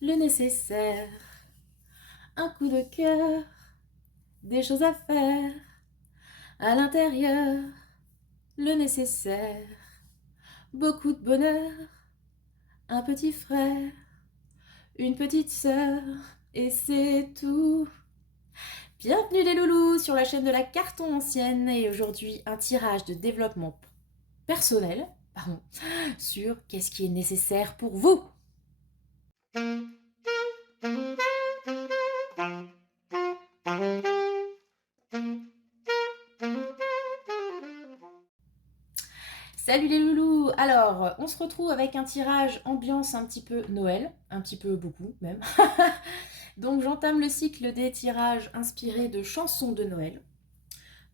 le nécessaire, un coup de cœur, des choses à faire, à l'intérieur, le nécessaire, beaucoup de bonheur, un petit frère, une petite sœur, et c'est tout. Bienvenue les loulous sur la chaîne de la Carton Ancienne, et aujourd'hui un tirage de développement personnel, sur qu'est-ce qui est nécessaire pour vous. Salut les loulous. Alors, on se retrouve avec un tirage ambiance un petit peu Noël, un petit peu beaucoup même. Donc j'entame le cycle des tirages inspirés de chansons de Noël.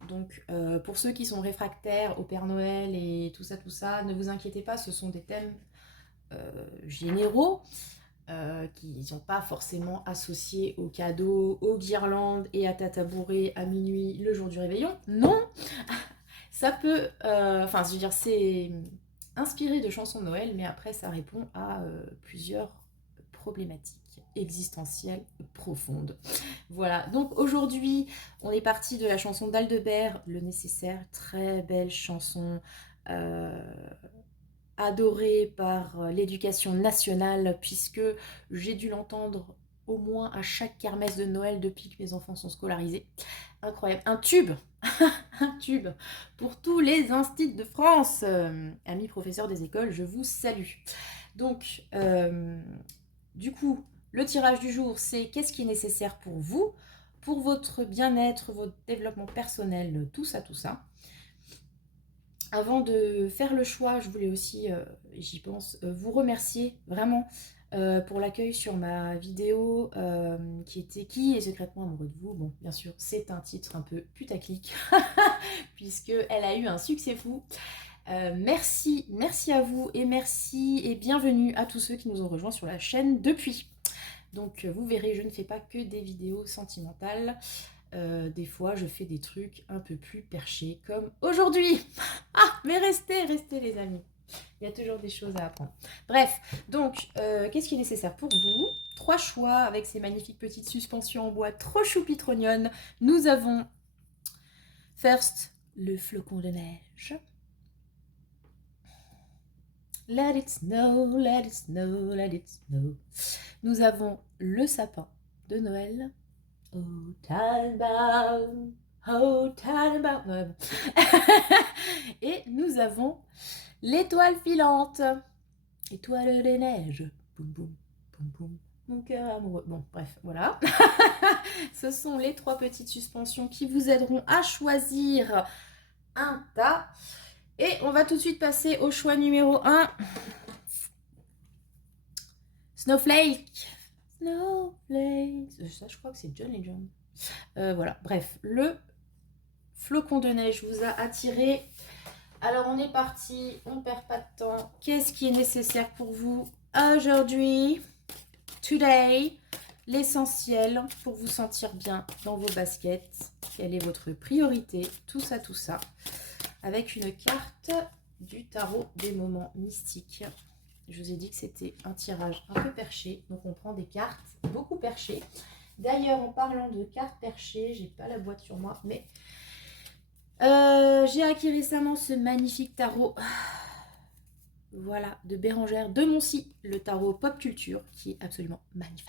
Donc pour ceux qui sont réfractaires au Père Noël et tout ça, ne vous inquiétez pas, ce sont des thèmes généraux qui ne sont pas forcément associés aux cadeaux, aux guirlandes et à Tatabouré à minuit le jour du réveillon. Non. Ça peut, je veux dire, c'est inspiré de chansons de Noël, mais après ça répond à plusieurs problématiques existentielles profondes. Voilà, donc aujourd'hui, on est parti de la chanson d'Aldebert, Le Nécessaire, très belle chanson, euh, adorée par l'éducation nationale, puisque j'ai dû l'entendre au moins à chaque kermesse de Noël depuis que mes enfants sont scolarisés. Incroyable, un tube un tube pour tous les instits de France. Amis professeurs des écoles, je vous salue. Donc, du coup, le tirage du jour, c'est qu'est-ce qui est nécessaire pour votre bien-être, votre développement personnel, tout ça, tout ça. Avant de faire le choix, je voulais aussi, j'y pense, vous remercier vraiment pour l'accueil sur ma vidéo qui était Qui est secrètement amoureux de vous. Bon, bien sûr, c'est un titre un peu putaclic puisqu'elle a eu un succès fou. Merci à vous et merci et bienvenue à tous ceux qui nous ont rejoints sur la chaîne depuis. Donc vous verrez, je ne fais pas que des vidéos sentimentales. Des fois, je fais des trucs un peu plus perchés, comme aujourd'hui. Ah, mais restez les amis. Il y a toujours des choses à apprendre. Bref, donc, qu'est-ce qui est nécessaire pour vous? 3 choix avec ces magnifiques petites suspensions en bois trop choupitrognonnes. Nous avons, first, le flocon de neige. Let it snow, let it snow, let it snow. Nous avons le sapin de Noël. Oh Tannenbaum, oh Tannenbaum. Ouais, bon. Et nous avons l'étoile filante. Étoile des neiges. Boum boum, boum boum. Mon cœur amoureux. Bon, bref, voilà. Ce sont les 3 petites suspensions qui vous aideront à choisir un tas. Et on va tout de suite passer au choix numéro 1. Snowflake. Snowflake. Ça, je crois que c'est John Legend. Voilà, bref, le flocon de neige vous a attiré. Alors on est parti, on perd pas de temps. Qu'est-ce qui est nécessaire pour vous aujourd'hui? Today, l'essentiel pour vous sentir bien dans vos baskets. Quelle est votre priorité? Tout ça, avec une carte du tarot des moments mystiques. Je vous ai dit que c'était un tirage un peu perché, donc on prend des cartes beaucoup perchées. D'ailleurs, en parlant de cartes perchées, j'ai pas la boîte sur moi, mais j'ai acquis récemment ce magnifique tarot, voilà, de Bérangère de Moncy, le tarot pop culture, qui est absolument magnifique.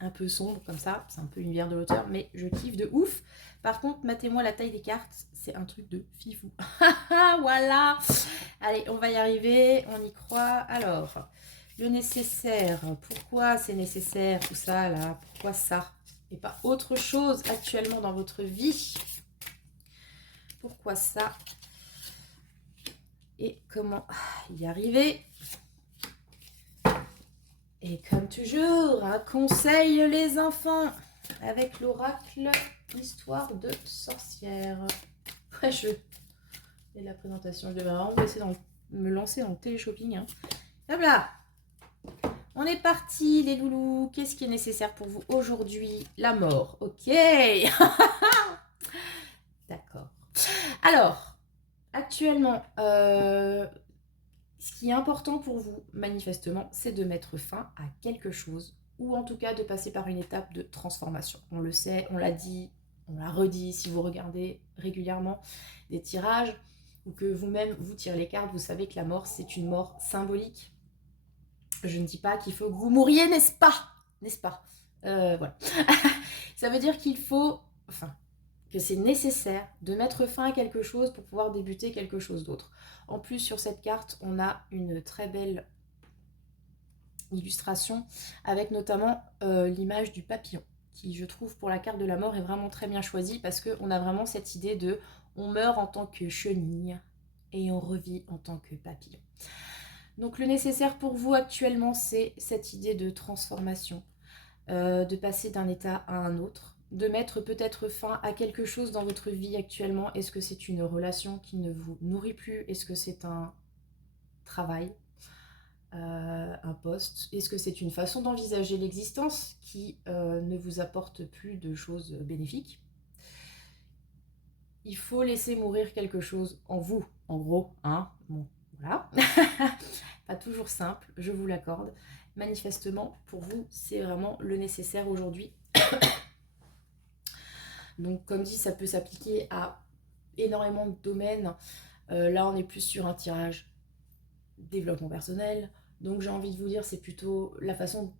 Un peu sombre comme ça, c'est un peu l'univers de l'auteur, mais je kiffe de ouf. Par contre, matez-moi la taille des cartes, c'est un truc de fifou. Voilà. Allez, on va y arriver, on y croit. Alors, le nécessaire, pourquoi c'est nécessaire tout ça là? Pourquoi ça? Et pas autre chose actuellement dans votre vie? Pourquoi ça? Et comment y arriver? Et comme toujours, un conseil les enfants avec l'oracle Histoire de sorcière. Ouais, et la présentation, je devrais vraiment me lancer dans le téléshopping. Hein. Hop là! On est parti les loulous. Qu'est-ce qui est nécessaire pour vous aujourd'hui? La mort. Ok. D'accord. Alors, actuellement, ce qui est important pour vous, manifestement, c'est de mettre fin à quelque chose ou en tout cas de passer par une étape de transformation. On le sait, on l'a dit, on l'a redit, si vous regardez régulièrement des tirages, ou que vous-même vous tirez les cartes, vous savez que la mort, c'est une mort symbolique. Je ne dis pas qu'il faut que vous mouriez, n'est-ce pas? N'est-ce pas? Voilà. Ça veut dire qu'il faut, enfin, que c'est nécessaire de mettre fin à quelque chose pour pouvoir débuter quelque chose d'autre. En plus, sur cette carte, on a une très belle illustration avec notamment l'image du papillon, qui, je trouve, pour la carte de la mort est vraiment très bien choisie parce qu'on a vraiment cette idée de on meurt en tant que chenille et on revit en tant que papillon. Donc le nécessaire pour vous actuellement, c'est cette idée de transformation, de passer d'un état à un autre, de mettre peut-être fin à quelque chose dans votre vie actuellement. Est-ce que c'est une relation qui ne vous nourrit plus? Est-ce que c'est un travail, un poste? Est-ce que c'est une façon d'envisager l'existence qui ne vous apporte plus de choses bénéfiques? Il faut laisser mourir quelque chose en vous, en gros, hein. Bon, voilà. Pas toujours simple, je vous l'accorde. Manifestement, pour vous, c'est vraiment le nécessaire aujourd'hui. Donc, comme dit, ça peut s'appliquer à énormément de domaines. Là, on est plus sur un tirage développement personnel. Donc, j'ai envie de vous dire, c'est plutôt la façon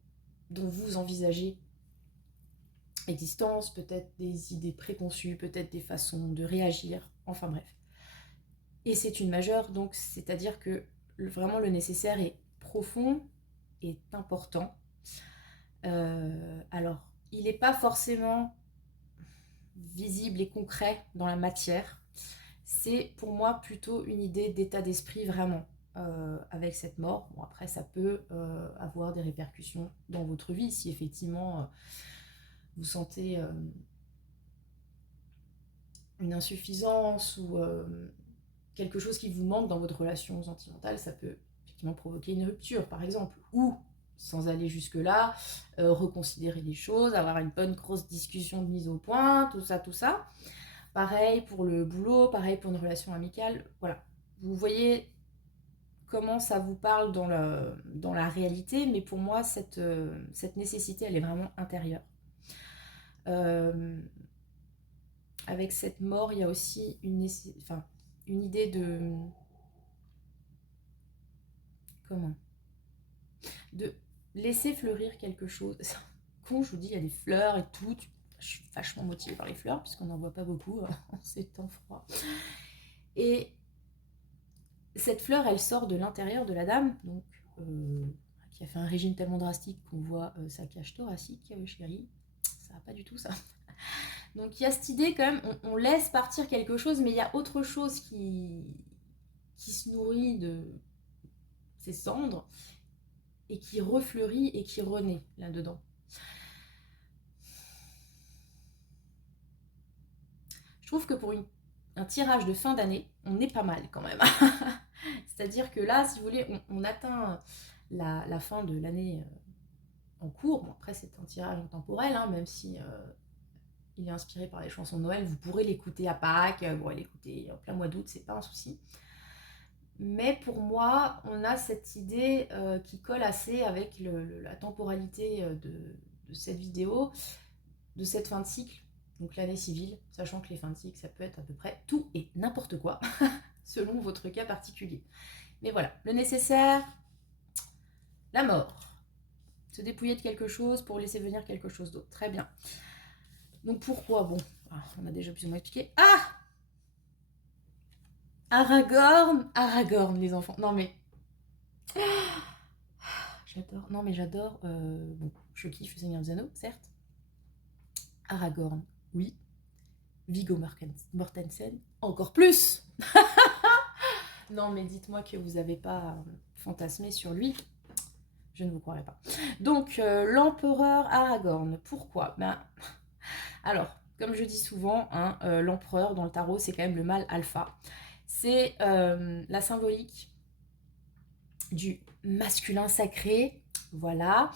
dont vous envisagez l'existence, peut-être des idées préconçues, peut-être des façons de réagir, enfin bref. Et c'est une majeure, donc c'est-à-dire que vraiment le nécessaire est profond, est important. Alors, il n'est pas forcément visible et concret dans la matière. C'est pour moi plutôt une idée d'état d'esprit vraiment avec cette mort. Bon, après, ça peut avoir des répercussions dans votre vie si effectivement vous sentez une insuffisance ou quelque chose qui vous manque dans votre relation sentimentale. Ça peut effectivement provoquer une rupture, par exemple, ou sans aller jusque-là, reconsidérer les choses, avoir une bonne grosse discussion de mise au point, tout ça, tout ça. Pareil pour le boulot, pareil pour une relation amicale. Voilà. Vous voyez comment ça vous parle dans la réalité, mais pour moi, cette nécessité, elle est vraiment intérieure. Avec cette mort, il y a aussi une idée de... Comment? De laisser fleurir quelque chose. Quand je vous dis, il y a des fleurs et tout. Je suis vachement motivée par les fleurs, puisqu'on n'en voit pas beaucoup en ces temps froids. Et cette fleur, elle sort de l'intérieur de la dame, donc qui a fait un régime tellement drastique qu'on voit sa cage thoracique, chérie. Ça va pas du tout, ça. Donc il y a cette idée quand même, on laisse partir quelque chose, mais il y a autre chose qui se nourrit de ces cendres et qui refleurit et qui renaît là-dedans. Je trouve que pour un tirage de fin d'année, on est pas mal quand même. C'est-à-dire que là, si vous voulez, on atteint la fin de l'année en cours. Bon, après, c'est un tirage intemporel, hein, même si il est inspiré par les chansons de Noël. Vous pourrez l'écouter à Pâques, vous pourrez l'écouter en plein mois d'août, c'est pas un souci. Mais pour moi, on a cette idée qui colle assez avec la temporalité de cette vidéo, de cette fin de cycle, donc l'année civile, sachant que les fins de cycle, ça peut être à peu près tout et n'importe quoi, selon votre cas particulier. Mais voilà, le nécessaire, la mort. Se dépouiller de quelque chose pour laisser venir quelque chose d'autre. Très bien. Donc pourquoi? Bon, on a déjà plus ou moins expliqué. Ah! Aragorn, les enfants. Non mais... J'adore. Non mais j'adore. Bon, je kiffe Seigneur des Anneaux, certes. Aragorn, oui. Viggo Mortensen, encore plus. Non mais dites-moi que vous n'avez pas fantasmé sur lui. Je ne vous croirais pas. Donc, l'empereur Aragorn, pourquoi? Alors, comme je dis souvent, hein, l'empereur dans le tarot, c'est quand même le mâle alpha. C'est la symbolique du masculin sacré, voilà,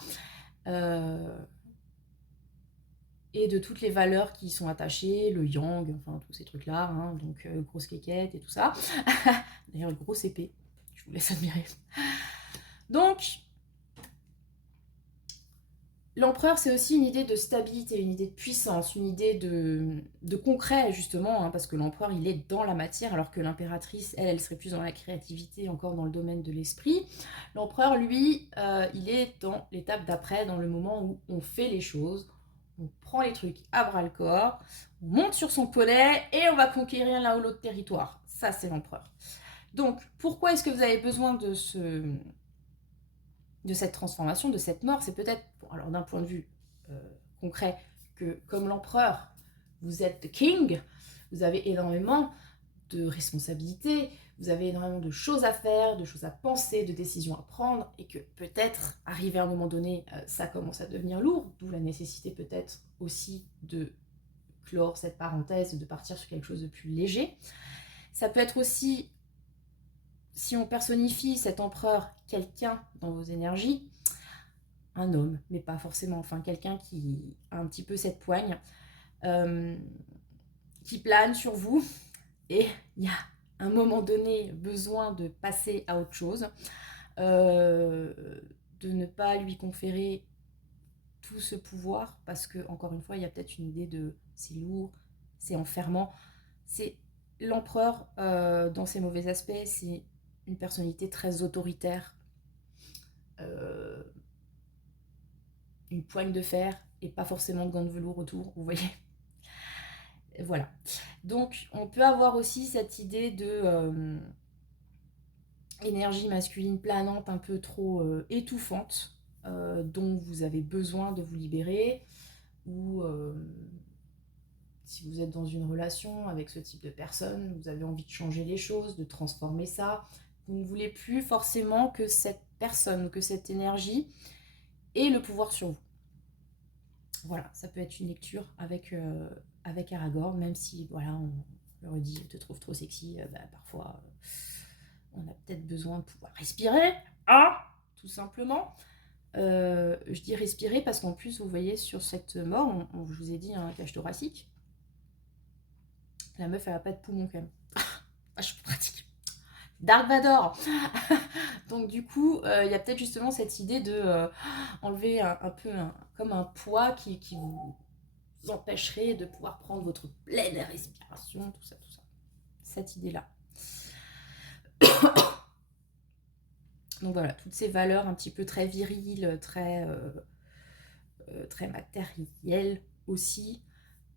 et de toutes les valeurs qui y sont attachées, le yang, enfin tous ces trucs-là, hein, donc grosse quéquette et tout ça. D'ailleurs, grosse épée, je vous laisse admirer. Donc, L'empereur, c'est aussi une idée de stabilité, une idée de puissance, une idée de concret, justement, hein, parce que l'empereur, il est dans la matière, alors que l'impératrice, elle, elle serait plus dans la créativité, encore dans le domaine de l'esprit. L'empereur, lui, il est dans l'étape d'après, dans le moment où on fait les choses, on prend les trucs à bras-le-corps, on monte sur son poney et on va conquérir l'un ou l'autre territoire. Ça, c'est l'empereur. Donc, pourquoi est-ce que vous avez besoin de cette transformation, de cette mort? C'est peut-être, bon, alors d'un point de vue concret, que comme l'empereur, vous êtes the king, vous avez énormément de responsabilités, vous avez énormément de choses à faire, de choses à penser, de décisions à prendre, et que peut-être, arrivé à un moment donné, ça commence à devenir lourd, d'où la nécessité peut-être aussi de clore cette parenthèse, de partir sur quelque chose de plus léger. Ça peut être aussi, si on personnifie cet empereur, quelqu'un dans vos énergies, un homme, mais pas forcément, enfin quelqu'un qui a un petit peu cette poigne, euh, qui plane sur vous, et il y a un moment donné besoin de passer à autre chose, euh, de ne pas lui conférer tout ce pouvoir, parce que, encore une fois, il y a peut-être une idée de c'est lourd, c'est enfermant, c'est l'empereur dans ses mauvais aspects, c'est une personnalité très autoritaire, euh, une poigne de fer et pas forcément de gants de velours autour, vous voyez. Voilà. Donc, on peut avoir aussi cette idée de énergie masculine planante un peu trop étouffante, dont vous avez besoin de vous libérer, ou si vous êtes dans une relation avec ce type de personne, vous avez envie de changer les choses, de transformer ça. Vous ne voulez plus forcément que cette personne ou que cette énergie ait le pouvoir sur vous. Voilà, ça peut être une lecture avec Aragorn, même si, voilà, on leur dit, te trouve trop sexy, parfois, on a peut-être besoin de pouvoir respirer, hein, tout simplement. Je dis respirer parce qu'en plus, vous voyez, sur cette mort, je vous ai dit, un cage thoracique, la meuf, elle a pas de poumon quand même. Ah, je suis pratique. Dark Vador. Donc du coup, il y a peut-être justement cette idée de enlever un peu comme un poids qui vous empêcherait de pouvoir prendre votre pleine respiration, tout ça, tout ça. Cette idée-là. Donc voilà, toutes ces valeurs un petit peu très viriles, très matérielles aussi,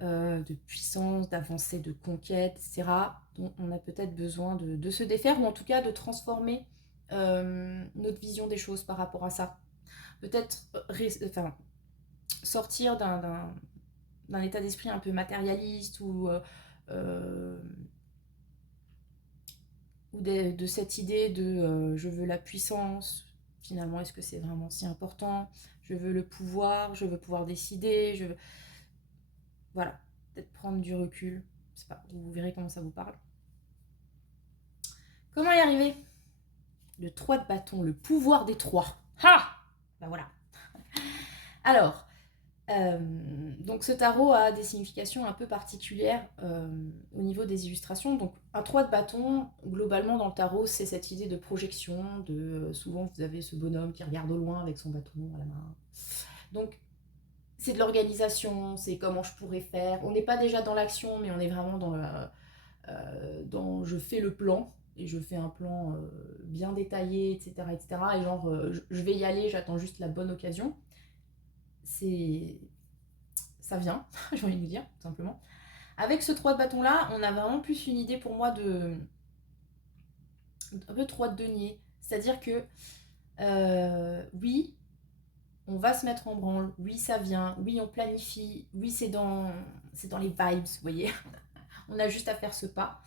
de puissance, d'avancée, de conquête, etc., dont on a peut-être besoin de se défaire, ou en tout cas de transformer notre vision des choses par rapport à ça. Peut-être enfin, sortir d'un état d'esprit un peu matérialiste euh, ou de cette idée de je veux la puissance, finalement est-ce que c'est vraiment si important, je veux le pouvoir, je veux pouvoir décider, je veux... Voilà, peut-être prendre du recul, je sais pas, vous verrez comment ça vous parle. Comment y arriver? Le 3 de bâton, le pouvoir des 3. Ha! Ben voilà. Alors, Euh, donc ce tarot a des significations un peu particulières au niveau des illustrations. Donc un 3 de bâton, globalement dans le tarot, c'est cette idée de projection, souvent vous avez ce bonhomme qui regarde au loin avec son bâton à la main. Donc c'est de l'organisation, c'est comment je pourrais faire. On n'est pas déjà dans l'action, mais on est vraiment dans je fais le plan, et je fais un plan bien détaillé, etc. etc. Et genre, je vais y aller, j'attends juste la bonne occasion. C'est ça vient, j'ai envie de vous dire, tout simplement. Avec ce 3 de bâton là, on a vraiment plus une idée pour moi de un peu 3 de denier. C'est-à-dire que oui, on va se mettre en branle, oui ça vient, oui on planifie, oui c'est dans les vibes, vous voyez. On a juste à faire ce pas.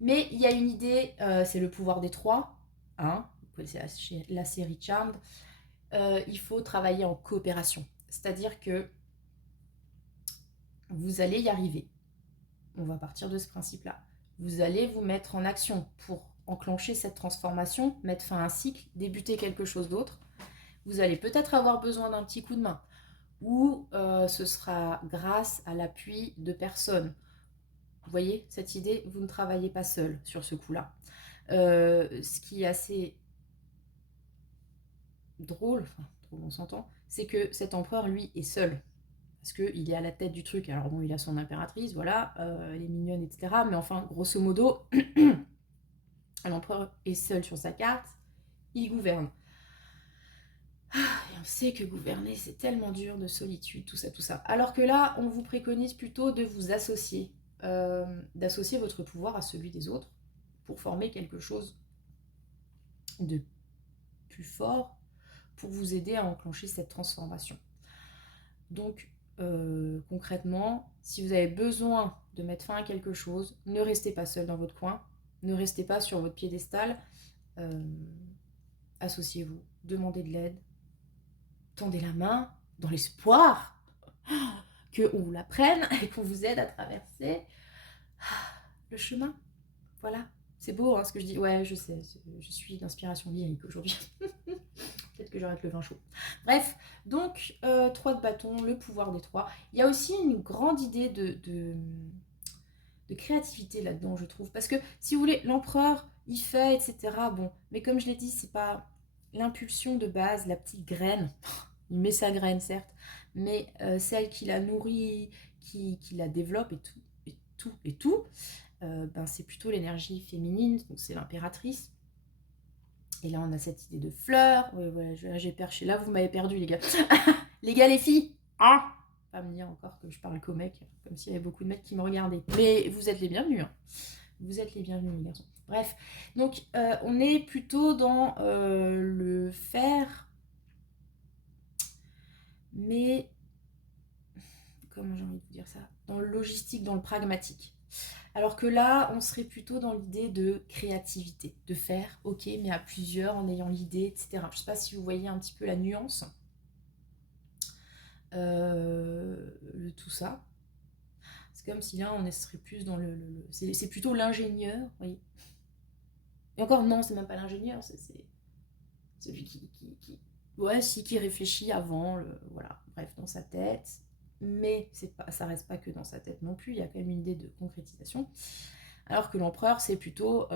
Mais il y a une idée, c'est le pouvoir des 3, hein, vous connaissez la série Charmed, il faut travailler en coopération. C'est-à-dire que vous allez y arriver. On va partir de ce principe-là. Vous allez vous mettre en action pour enclencher cette transformation, mettre fin à un cycle, débuter quelque chose d'autre. Vous allez peut-être avoir besoin d'un petit coup de main, ou ce sera grâce à l'appui de personnes. Vous voyez cette idée, vous ne travaillez pas seul sur ce coup-là. Ce qui est assez drôle, enfin drôle on s'entend, c'est que cet empereur, lui, est seul. Parce qu'il est à la tête du truc. Alors bon, il a son impératrice, voilà, elle est mignonne, etc. Mais enfin, grosso modo, l'empereur est seul sur sa carte, il gouverne. Et on sait que gouverner, c'est tellement dur, de solitude, tout ça, tout ça. Alors que là, on vous préconise plutôt de vous associer, d'associer votre pouvoir à celui des autres pour former quelque chose de plus fort, pour vous aider à enclencher cette transformation. Donc, concrètement, si vous avez besoin de mettre fin à quelque chose, ne restez pas seul dans votre coin, ne restez pas sur votre piédestal, euh, associez-vous, demandez de l'aide, tendez la main dans l'espoir qu'on vous la prenne et qu'on vous aide à traverser le chemin. Voilà. C'est beau hein, ce que je dis. Ouais, je sais, je suis d'inspiration lyrique aujourd'hui. Peut-être que j'arrête le vin chaud. Bref, donc 3 de bâton, le pouvoir des 3. Il y a aussi une grande idée de créativité là-dedans, je trouve. Parce que si vous voulez, l'empereur, il fait, etc. Bon, mais comme je l'ai dit, c'est pas l'impulsion de base, la petite graine. Il met sa graine, certes, mais celle qui la nourrit, qui la développe et tout, ben, c'est plutôt l'énergie féminine, donc c'est l'impératrice. Et là, on a cette idée de fleurs. Ouais, ouais, j'ai perché. Là, vous m'avez perdu, les gars. Les gars, les filles. Ah, pas me dire encore que je parle qu'aux mecs, comme s'il y avait beaucoup de mecs qui me regardaient. Mais vous êtes les bienvenus. Hein. Vous êtes les bienvenus, les garçons. Bref, donc on est plutôt dans le faire, mais comment j'ai envie de vous dire ça, dans le logistique, dans le pragmatique. Alors que là, on serait plutôt dans l'idée de créativité, de faire, ok, mais à plusieurs, en ayant l'idée, etc. Je ne sais pas si vous voyez un petit peu la nuance de tout ça. C'est comme si là, on serait plus dans c'est plutôt l'ingénieur, vous voyez. Et encore, non, c'est même pas l'ingénieur, c'est celui ouais, si, qui réfléchit avant, voilà, bref, dans sa tête. Mais ça reste pas que dans sa tête non plus, il y a quand même une idée de concrétisation. Alors que l'empereur, c'est plutôt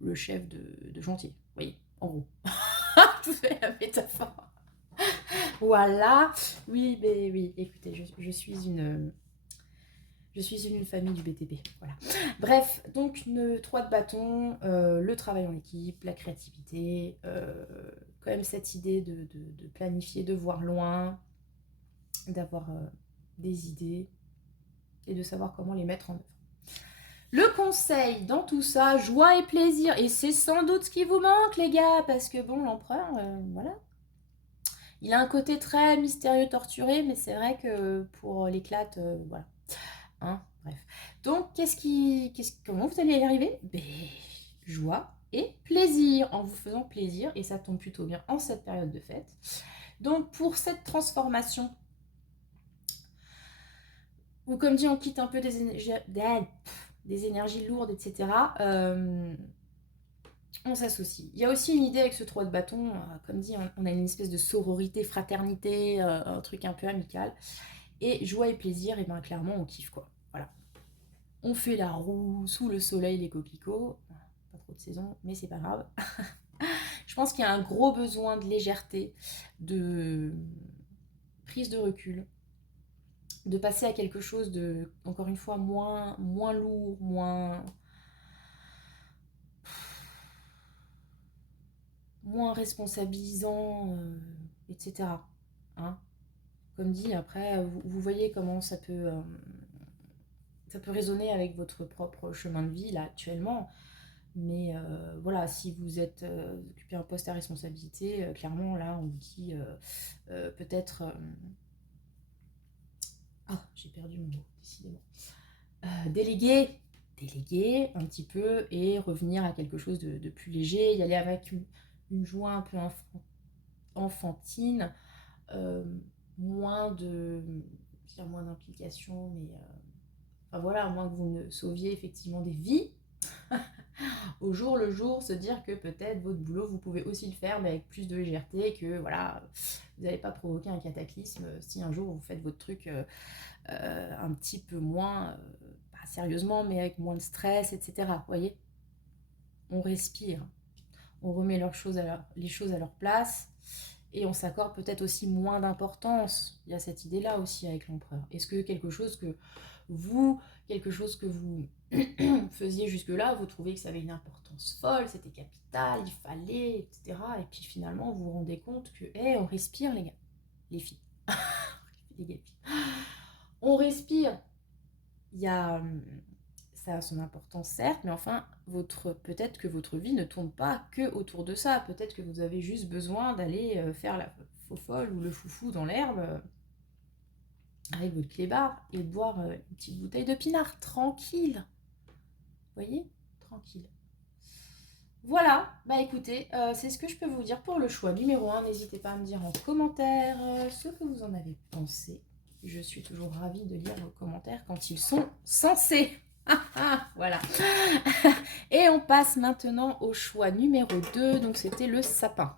le chef de chantier. Vous voyez, en gros. Tout est la métaphore. Voilà. Oui, mais oui, écoutez, je suis une famille du BTP. Voilà. Bref, donc 3 de bâton, le travail en équipe, la créativité, quand même cette idée de planifier, de voir loin, d'avoir des idées et de savoir comment les mettre en œuvre. Le conseil dans tout ça, joie et plaisir. Et c'est sans doute ce qui vous manque, les gars, parce que bon, l'empereur, voilà. Il a un côté très mystérieux, torturé, mais c'est vrai que pour l'éclate, voilà. Hein, bref. Donc, comment vous allez y arriver? Joie et plaisir, en vous faisant plaisir, et ça tombe plutôt bien en cette période de fête. Donc, pour cette transformation, ou comme dit, on quitte un peu des énergies lourdes, etc. On s'associe. Il y a aussi une idée avec ce 3 de bâton, comme dit, on a une espèce de sororité, fraternité, un truc un peu amical. Et joie et plaisir, et bien clairement, on kiffe quoi. Voilà. On fait la roue sous le soleil, les coquelicots. Pas trop de saison, mais c'est pas grave. Je pense qu'il y a un gros besoin de légèreté, de prise de recul, de passer à quelque chose de, encore une fois, moins lourd, moins responsabilisant, etc. Hein, comme dit, après, vous voyez comment ça peut résonner avec votre propre chemin de vie, là, actuellement. Mais voilà, si vous êtes occupé un poste à responsabilité, clairement, là, on vous dit peut-être... Ah, j'ai perdu mon mot, décidément. Déléguer un petit peu et revenir à quelque chose de plus léger, y aller avec une joie un peu enfantine, euh, moins moins d'implication, mais enfin voilà, à moins que vous ne sauviez effectivement des vies, au jour le jour, se dire que peut-être votre boulot, vous pouvez aussi le faire, mais avec plus de légèreté, que voilà, vous n'allez pas provoquer un cataclysme si un jour vous faites votre truc un petit peu moins, pas sérieusement, mais avec moins de stress, etc. Vous voyez, on respire, on remet les choses à leur place, et on s'accorde peut-être aussi moins d'importance. Il y a cette idée-là aussi avec l'empereur. Est-ce que quelque chose que vous faisiez jusque-là, vous trouvez que ça avait une importance folle, c'était capital, il fallait, etc. Et puis finalement, vous vous rendez compte que, on respire les gars, les filles, les gars, on respire. Il y a, ça a son importance certes, mais enfin, peut-être que votre vie ne tourne pas que autour de ça. Peut-être que vous avez juste besoin d'aller faire la faux-folle ou le foufou dans l'herbe avec votre clébard et de boire une petite bouteille de pinard, tranquille. Vous voyez? Tranquille. Voilà, bah écoutez, c'est ce que je peux vous dire pour le choix numéro 1. N'hésitez pas à me dire en commentaire ce que vous en avez pensé. Je suis toujours ravie de lire vos commentaires quand ils sont sensés. Voilà. Et on passe maintenant au choix numéro 2. Donc c'était le sapin.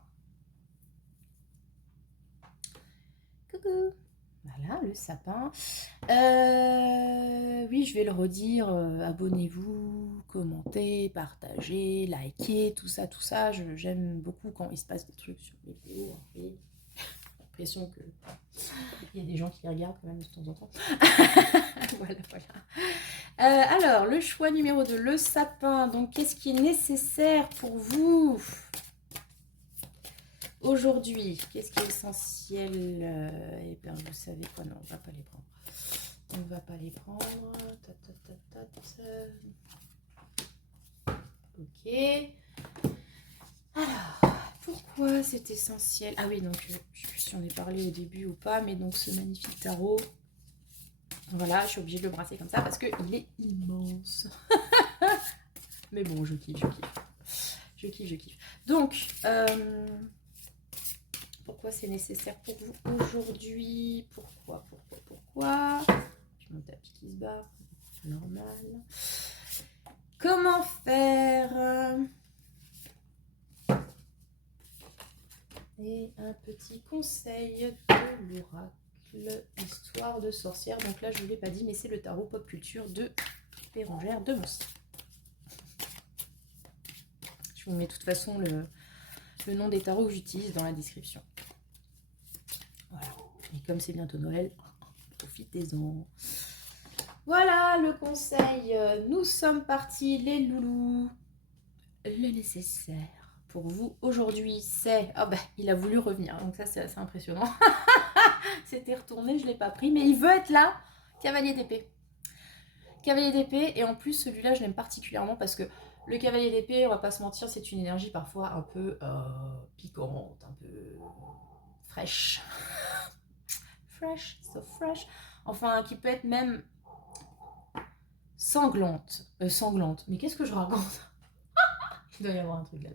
Coucou. Voilà, le sapin. Oui, je vais le redire. Abonnez-vous, commentez, partagez, likez, tout ça, tout ça. J'aime beaucoup quand il se passe des trucs sur les vidéos. J'ai l'impression que il y a des gens qui regardent quand même de temps en temps. Voilà, voilà. Alors, le choix numéro 2, le sapin. Donc, qu'est-ce qui est nécessaire pour vous aujourd'hui? Qu'est-ce qui est essentiel? Eh bien, vous savez quoi? Non, on va pas les prendre. On ne va pas les prendre. Ok. Alors, pourquoi c'est essentiel? Ah oui, donc, je ne sais plus si on est parlé au début ou pas, mais donc ce magnifique tarot. Voilà, je suis obligée de le brasser comme ça parce qu'il est immense. Mais bon, je kiffe, je kiffe. Je kiffe, je kiffe. Donc, pourquoi c'est nécessaire pour vous aujourd'hui? Pourquoi? J'ai mon tapis qui se barre, normal. Comment faire? Et un petit conseil de l'oracle, histoire de sorcière. Donc là, je ne vous l'ai pas dit, mais c'est le tarot pop culture de Bérangère de Moncy. Je vous mets de toute façon le nom des tarots que j'utilise dans la description. Voilà. Et comme c'est bientôt Noël, profitez-en. Voilà le conseil. Nous sommes partis, les loulous. Le nécessaire pour vous aujourd'hui, c'est... Ah bah, il a voulu revenir, donc ça c'est assez impressionnant. C'était retourné, je ne l'ai pas pris, mais il veut être là. Cavalier d'épée. Cavalier d'épée, et en plus celui-là je l'aime particulièrement parce que le cavalier d'épée, on va pas se mentir, c'est une énergie parfois un peu piquante, un peu fraîche. Fresh, so fresh. Enfin, qui peut être même sanglante. Sanglante. Mais qu'est-ce que je raconte? Il doit y avoir un truc là.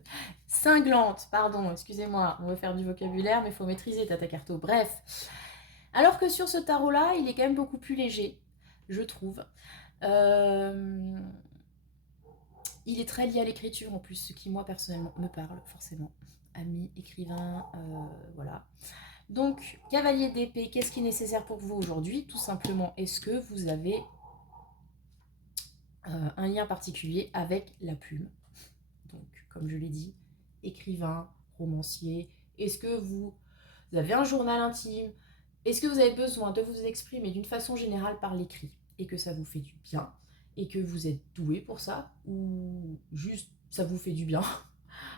Cinglante, pardon, excusez-moi. On veut faire du vocabulaire, mais il faut maîtriser Tata Carto. Bref. Alors que sur ce tarot-là, il est quand même beaucoup plus léger, je trouve. Il est très lié à l'écriture en plus, ce qui moi personnellement me parle forcément. Ami, écrivain, voilà. Donc, cavalier d'épée, qu'est-ce qui est nécessaire pour vous aujourd'hui? Tout simplement, est-ce que vous avez un lien particulier avec la plume? Donc, comme je l'ai dit, écrivain, romancier. Est-ce que vous avez un journal intime? Est-ce que vous avez besoin de vous exprimer d'une façon générale par l'écrit et que ça vous fait du bien et que vous êtes doué pour ça, ou juste ça vous fait du bien?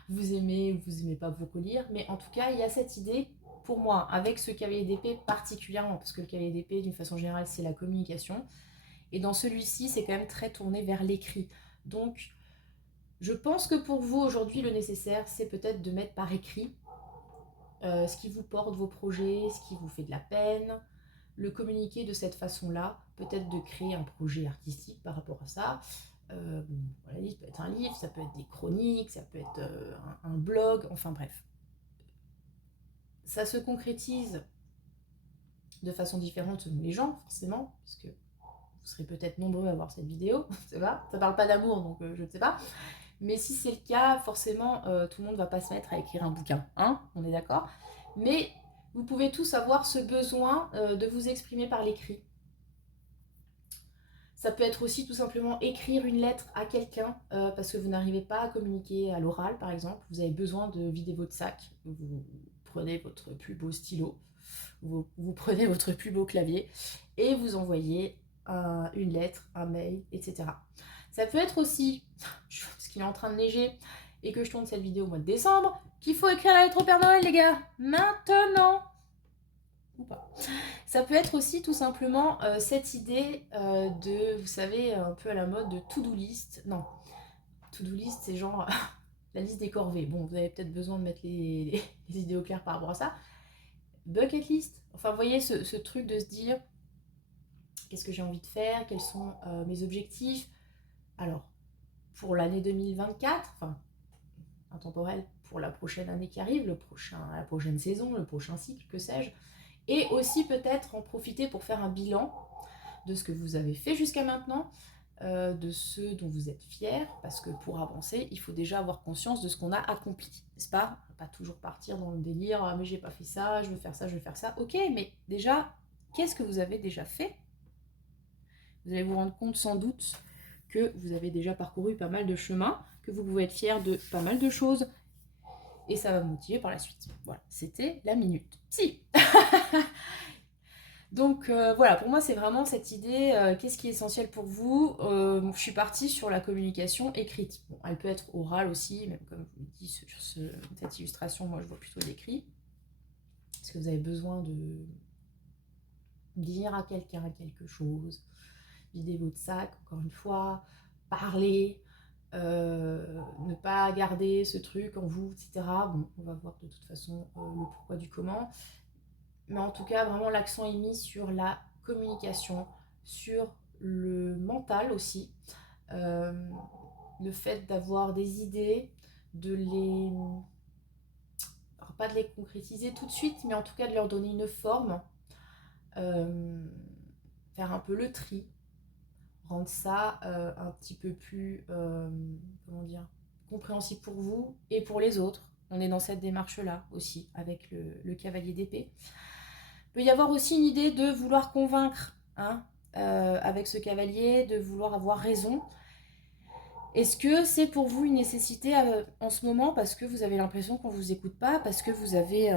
Vous aimez ou vous aimez pas vous relire, mais en tout cas il y a cette idée pour moi avec ce cavalier d'épée particulièrement, parce que le cavalier d'épée d'une façon générale c'est la communication, et dans celui-ci c'est quand même très tourné vers l'écrit. Donc je pense que pour vous aujourd'hui le nécessaire c'est peut-être de mettre par écrit ce qui vous porte, vos projets, ce qui vous fait de la peine, le communiquer de cette façon-là, peut-être de créer un projet artistique par rapport à ça. Voilà, ça peut être un livre, ça peut être des chroniques, ça peut être un blog, enfin bref. Ça se concrétise de façon différente selon les gens, forcément, puisque vous serez peut-être nombreux à voir cette vidéo, ça va, ça parle pas d'amour, donc je ne sais pas. Mais si c'est le cas, forcément, tout le monde ne va pas se mettre à écrire un bouquin, hein, on est d'accord? Mais vous pouvez tous avoir ce besoin de vous exprimer par l'écrit. Ça peut être aussi tout simplement écrire une lettre à quelqu'un parce que vous n'arrivez pas à communiquer à l'oral, par exemple. Vous avez besoin de vider votre sac prenez votre plus beau stylo, vous prenez votre plus beau clavier et vous envoyez une lettre, un mail, etc. Ça peut être aussi, parce qu'il est en train de neiger et que je tourne cette vidéo au mois de décembre, qu'il faut écrire la lettre au Père Noël, les gars, maintenant. Ou pas. Ça peut être aussi tout simplement cette idée de, vous savez, un peu à la mode de to-do list. Non, to-do list, c'est genre la liste des corvées. Bon, vous avez peut-être besoin de mettre les idées au clair par rapport à ça. Bucket list. Enfin, vous voyez ce truc de se dire, qu'est-ce que j'ai envie de faire, quels sont mes objectifs. Alors, pour l'année 2024, enfin, intemporel, pour la prochaine année qui arrive, la prochaine saison, le prochain cycle, que sais-je. Et aussi peut-être en profiter pour faire un bilan de ce que vous avez fait jusqu'à maintenant, de ce dont vous êtes fiers, parce que pour avancer, il faut déjà avoir conscience de ce qu'on a accompli, n'est-ce pas? Pas toujours partir dans le délire, ah, mais j'ai pas fait ça, je veux faire ça, je veux faire ça. Ok, mais déjà, qu'est-ce que vous avez déjà fait? Vous allez vous rendre compte sans doute que vous avez déjà parcouru pas mal de chemins, que vous pouvez être fier de pas mal de choses, et ça va vous motiver par la suite. Voilà, c'était la minute psy. Donc voilà, pour moi c'est vraiment cette idée, qu'est-ce qui est essentiel pour vous? Je suis partie sur la communication écrite. Bon, elle peut être orale aussi, même comme je vous l'ai dit sur cette illustration, moi je vois plutôt l'écrit. Est-ce que vous avez besoin de dire à quelqu'un quelque chose? Vider votre sac, encore une fois, parler, ne pas garder ce truc en vous, etc. Bon, on va voir de toute façon le pourquoi du comment. Mais en tout cas, vraiment, l'accent est mis sur la communication, sur le mental aussi. Euh, le fait d'avoir des idées, de les... Alors, pas de les concrétiser tout de suite, mais en tout cas de leur donner une forme. Faire un peu le tri. Rendre ça un petit peu plus, comment dire, compréhensible pour vous et pour les autres. On est dans cette démarche-là aussi, avec le cavalier d'épée. Il peut y avoir aussi une idée de vouloir convaincre, hein, avec ce cavalier, de vouloir avoir raison. Est-ce que c'est pour vous une nécessité en ce moment parce que vous avez l'impression qu'on ne vous écoute pas, parce que vous avez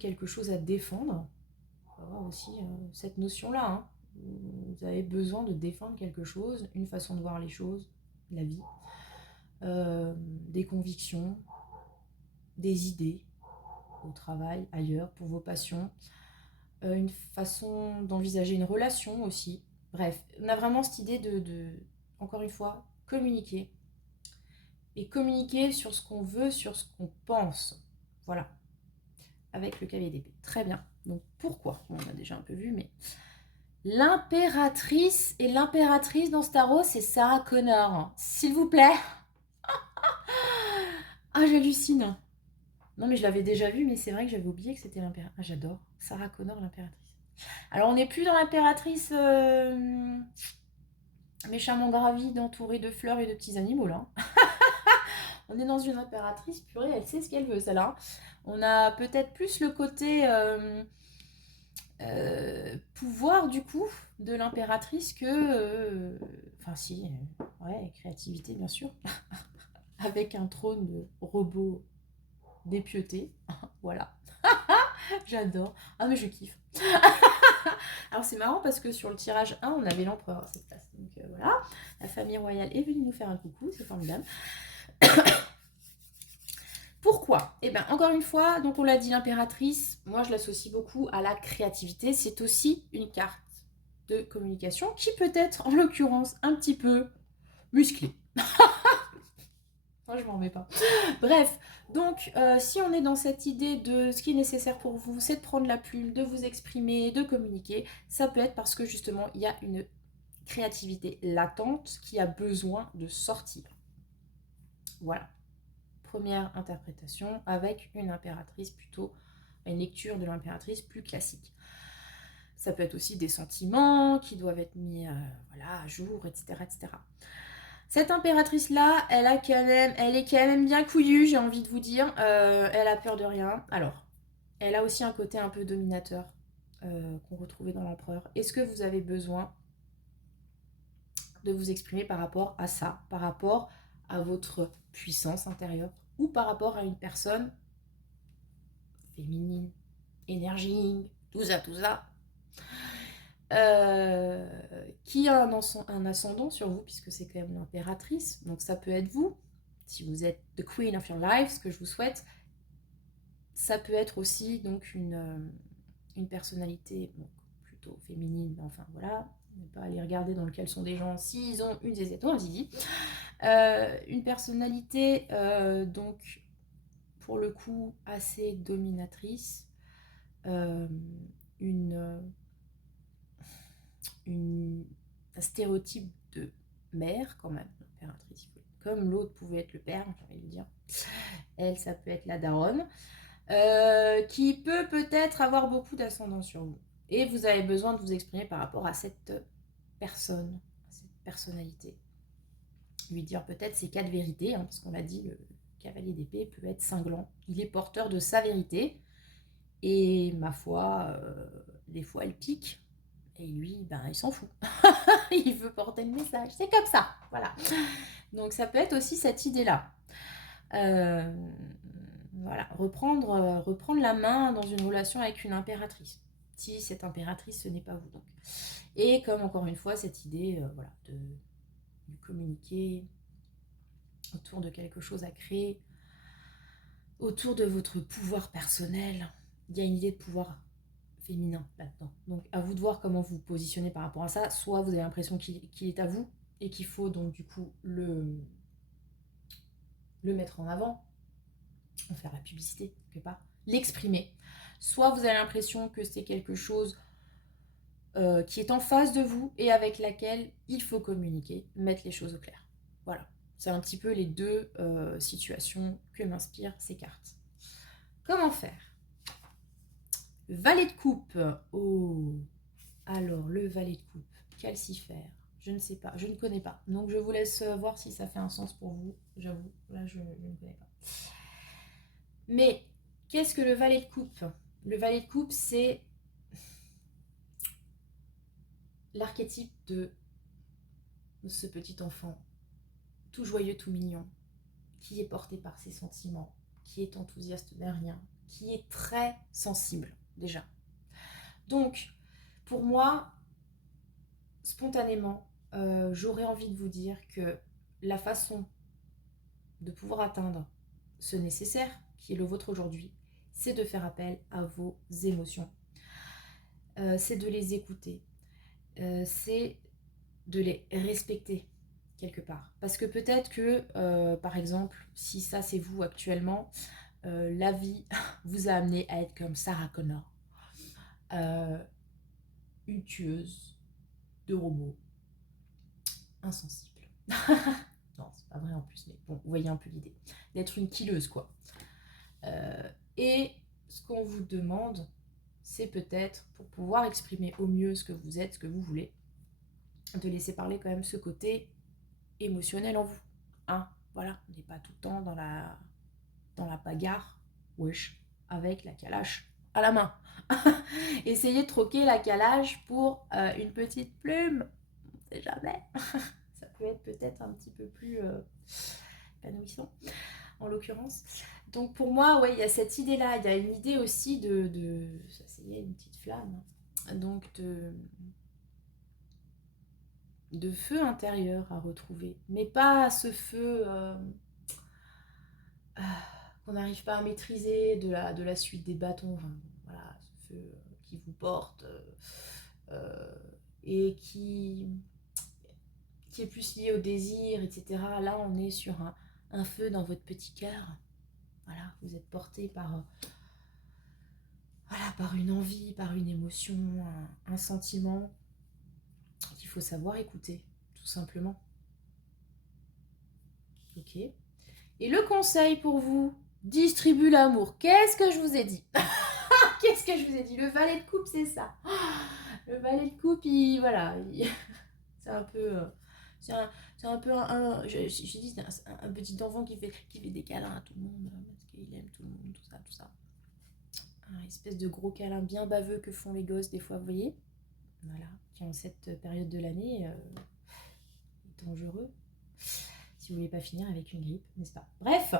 quelque chose à défendre? On va voir aussi cette notion-là, hein. Vous avez besoin de défendre quelque chose, une façon de voir les choses, la vie, des convictions, des idées au travail, ailleurs, pour vos passions, une façon d'envisager une relation aussi. Bref, on a vraiment cette idée encore une fois, communiquer. Et communiquer sur ce qu'on veut, sur ce qu'on pense. Voilà. Avec le cavalier d'épée. Très bien. Donc pourquoi? On a déjà un peu vu, mais... L'impératrice, et l'impératrice dans Star Wars, c'est Sarah Connor. S'il vous plaît. Ah, j'hallucine. Non, mais je l'avais déjà vu, mais c'est vrai que j'avais oublié que c'était l'impératrice. Ah, j'adore. Sarah Connor, l'impératrice. Alors, on n'est plus dans l'impératrice méchamment gravide, entourée de fleurs et de petits animaux, là. On est dans une impératrice purée, elle sait ce qu'elle veut, celle-là. On a peut-être plus le côté pouvoir, du coup, de l'impératrice que... Enfin, si, ouais, créativité, bien sûr. Avec un trône de robot dépiauté. Voilà. J'adore. Ah, mais je kiffe. Alors, c'est marrant parce que sur le tirage 1, on avait l'empereur à cette place. Donc, voilà. La famille royale est venue nous faire un coucou. C'est formidable. Pourquoi? Eh bien, encore une fois, donc on l'a dit, l'impératrice, moi je l'associe beaucoup à la créativité. C'est aussi une carte de communication qui peut être, en l'occurrence, un petit peu musclée. Moi, je m'en remets pas. Bref, donc si on est dans cette idée de ce qui est nécessaire pour vous, c'est de prendre la plume, de vous exprimer, de communiquer, ça peut être parce que justement, il y a une créativité latente qui a besoin de sortir. Voilà. Première interprétation avec une impératrice plutôt, une lecture de l'impératrice plus classique. Ça peut être aussi des sentiments qui doivent être mis voilà, à jour, etc., etc. Cette impératrice-là, elle est quand même bien couillue, j'ai envie de vous dire. Elle a peur de rien. Alors, elle a aussi un côté un peu dominateur qu'on retrouvait dans l'empereur. Est-ce que vous avez besoin de vous exprimer par rapport à ça, par rapport à votre puissance intérieure ou par rapport à une personne féminine, énergique, tout ça, qui a un ascendant sur vous, puisque c'est quand même l'impératrice. Donc ça peut être vous, si vous êtes the queen of your life, ce que je vous souhaite. Ça peut être aussi donc une personnalité bon, plutôt féminine, mais enfin voilà, on ne va pas aller regarder dans lequel sont des gens s'ils ont une des étoiles, Didi. Une personnalité donc pour le coup assez dominatrice, un stéréotype de mère quand même, l'impératrice, comme l'autre pouvait être le père, j'ai envie de dire. Elle, ça peut être la daronne, qui peut peut-être avoir beaucoup d'ascendant sur vous. Et vous avez besoin de vous exprimer par rapport à cette personne, à cette personnalité. Lui dire peut-être ses 4 vérités, hein, parce qu'on l'a dit, le cavalier d'épée peut être cinglant. Il est porteur de sa vérité, et ma foi, des fois elle pique, et lui, ben, il s'en fout. Il veut porter le message, c'est comme ça, voilà. Donc ça peut être aussi cette idée-là. Voilà, reprendre la main dans une relation avec une impératrice. Si cette impératrice, ce n'est pas vous. Donc. Et comme encore une fois, cette idée voilà, de communiquer autour de quelque chose à créer, autour de votre pouvoir personnel. Il y a une idée de pouvoir féminin là-dedans. Donc à vous de voir comment vous vous positionnez par rapport à ça. Soit vous avez l'impression qu'il est à vous et qu'il faut donc du coup le mettre en avant, en faire la publicité quelque part, l'exprimer. Soit vous avez l'impression que c'est quelque chose qui est en face de vous et avec laquelle il faut communiquer, mettre les choses au clair. Voilà, c'est un petit peu les deux situations que m'inspirent ces cartes. Comment faire? Valet de coupe. Oh, alors le valet de coupe, calcifère. Je ne sais pas, je ne connais pas. Donc je vous laisse voir si ça fait un sens pour vous. J'avoue, là je ne connais pas. Mais qu'est-ce que le valet de coupe? Le valet de coupe, c'est l'archétype de ce petit enfant, tout joyeux, tout mignon, qui est porté par ses sentiments, qui est enthousiaste de rien, qui est très sensible déjà. Donc, pour moi, spontanément, j'aurais envie de vous dire que la façon de pouvoir atteindre ce nécessaire qui est le vôtre aujourd'hui, c'est de faire appel à vos émotions. C'est de les écouter. C'est de les respecter quelque part. Parce que peut-être que, par exemple, si ça c'est vous actuellement, la vie vous a amené à être comme Sarah Connor, une tueuse de robots, insensible. Non, c'est pas vrai en plus, mais bon, vous voyez un peu l'idée. D'être une killeuse, quoi. Et ce qu'on vous demande, c'est peut-être, pour pouvoir exprimer au mieux ce que vous êtes, ce que vous voulez, de laisser parler quand même ce côté émotionnel en vous. Hein, voilà, on n'est pas tout le temps dans la bagarre, wesh, avec la calache à la main. Essayez de troquer la calage pour une petite plume, on sait jamais. Ça peut être peut-être un petit peu plus épanouissant, en l'occurrence. Donc pour moi, ouais, il y a cette idée-là. Il y a une idée aussi ça c'est une petite flamme. Donc de feu intérieur à retrouver. Mais pas ce feu qu'on n'arrive pas à maîtriser de la suite des bâtons. Enfin, voilà, ce feu qui vous porte et qui est plus lié au désir, etc. Là, on est sur un feu dans votre petit cœur. Voilà, vous êtes porté par une envie, par une émotion, un sentiment qu'il faut savoir écouter, tout simplement. Ok. Et le conseil pour vous, distribue l'amour. Qu'est-ce que je vous ai dit? Qu'est-ce que je vous ai dit? Le valet de coupe, c'est ça. Le valet de coupe, c'est un peu... c'est un peu j'ai dit, un petit enfant qui fait des câlins à tout le monde, parce qu'il aime tout le monde, tout ça. Un espèce de gros câlin bien baveux que font les gosses des fois, vous voyez? Voilà, qui ont cette période de l'année. dangereux. Si vous voulez pas finir avec une grippe, n'est-ce pas? Bref,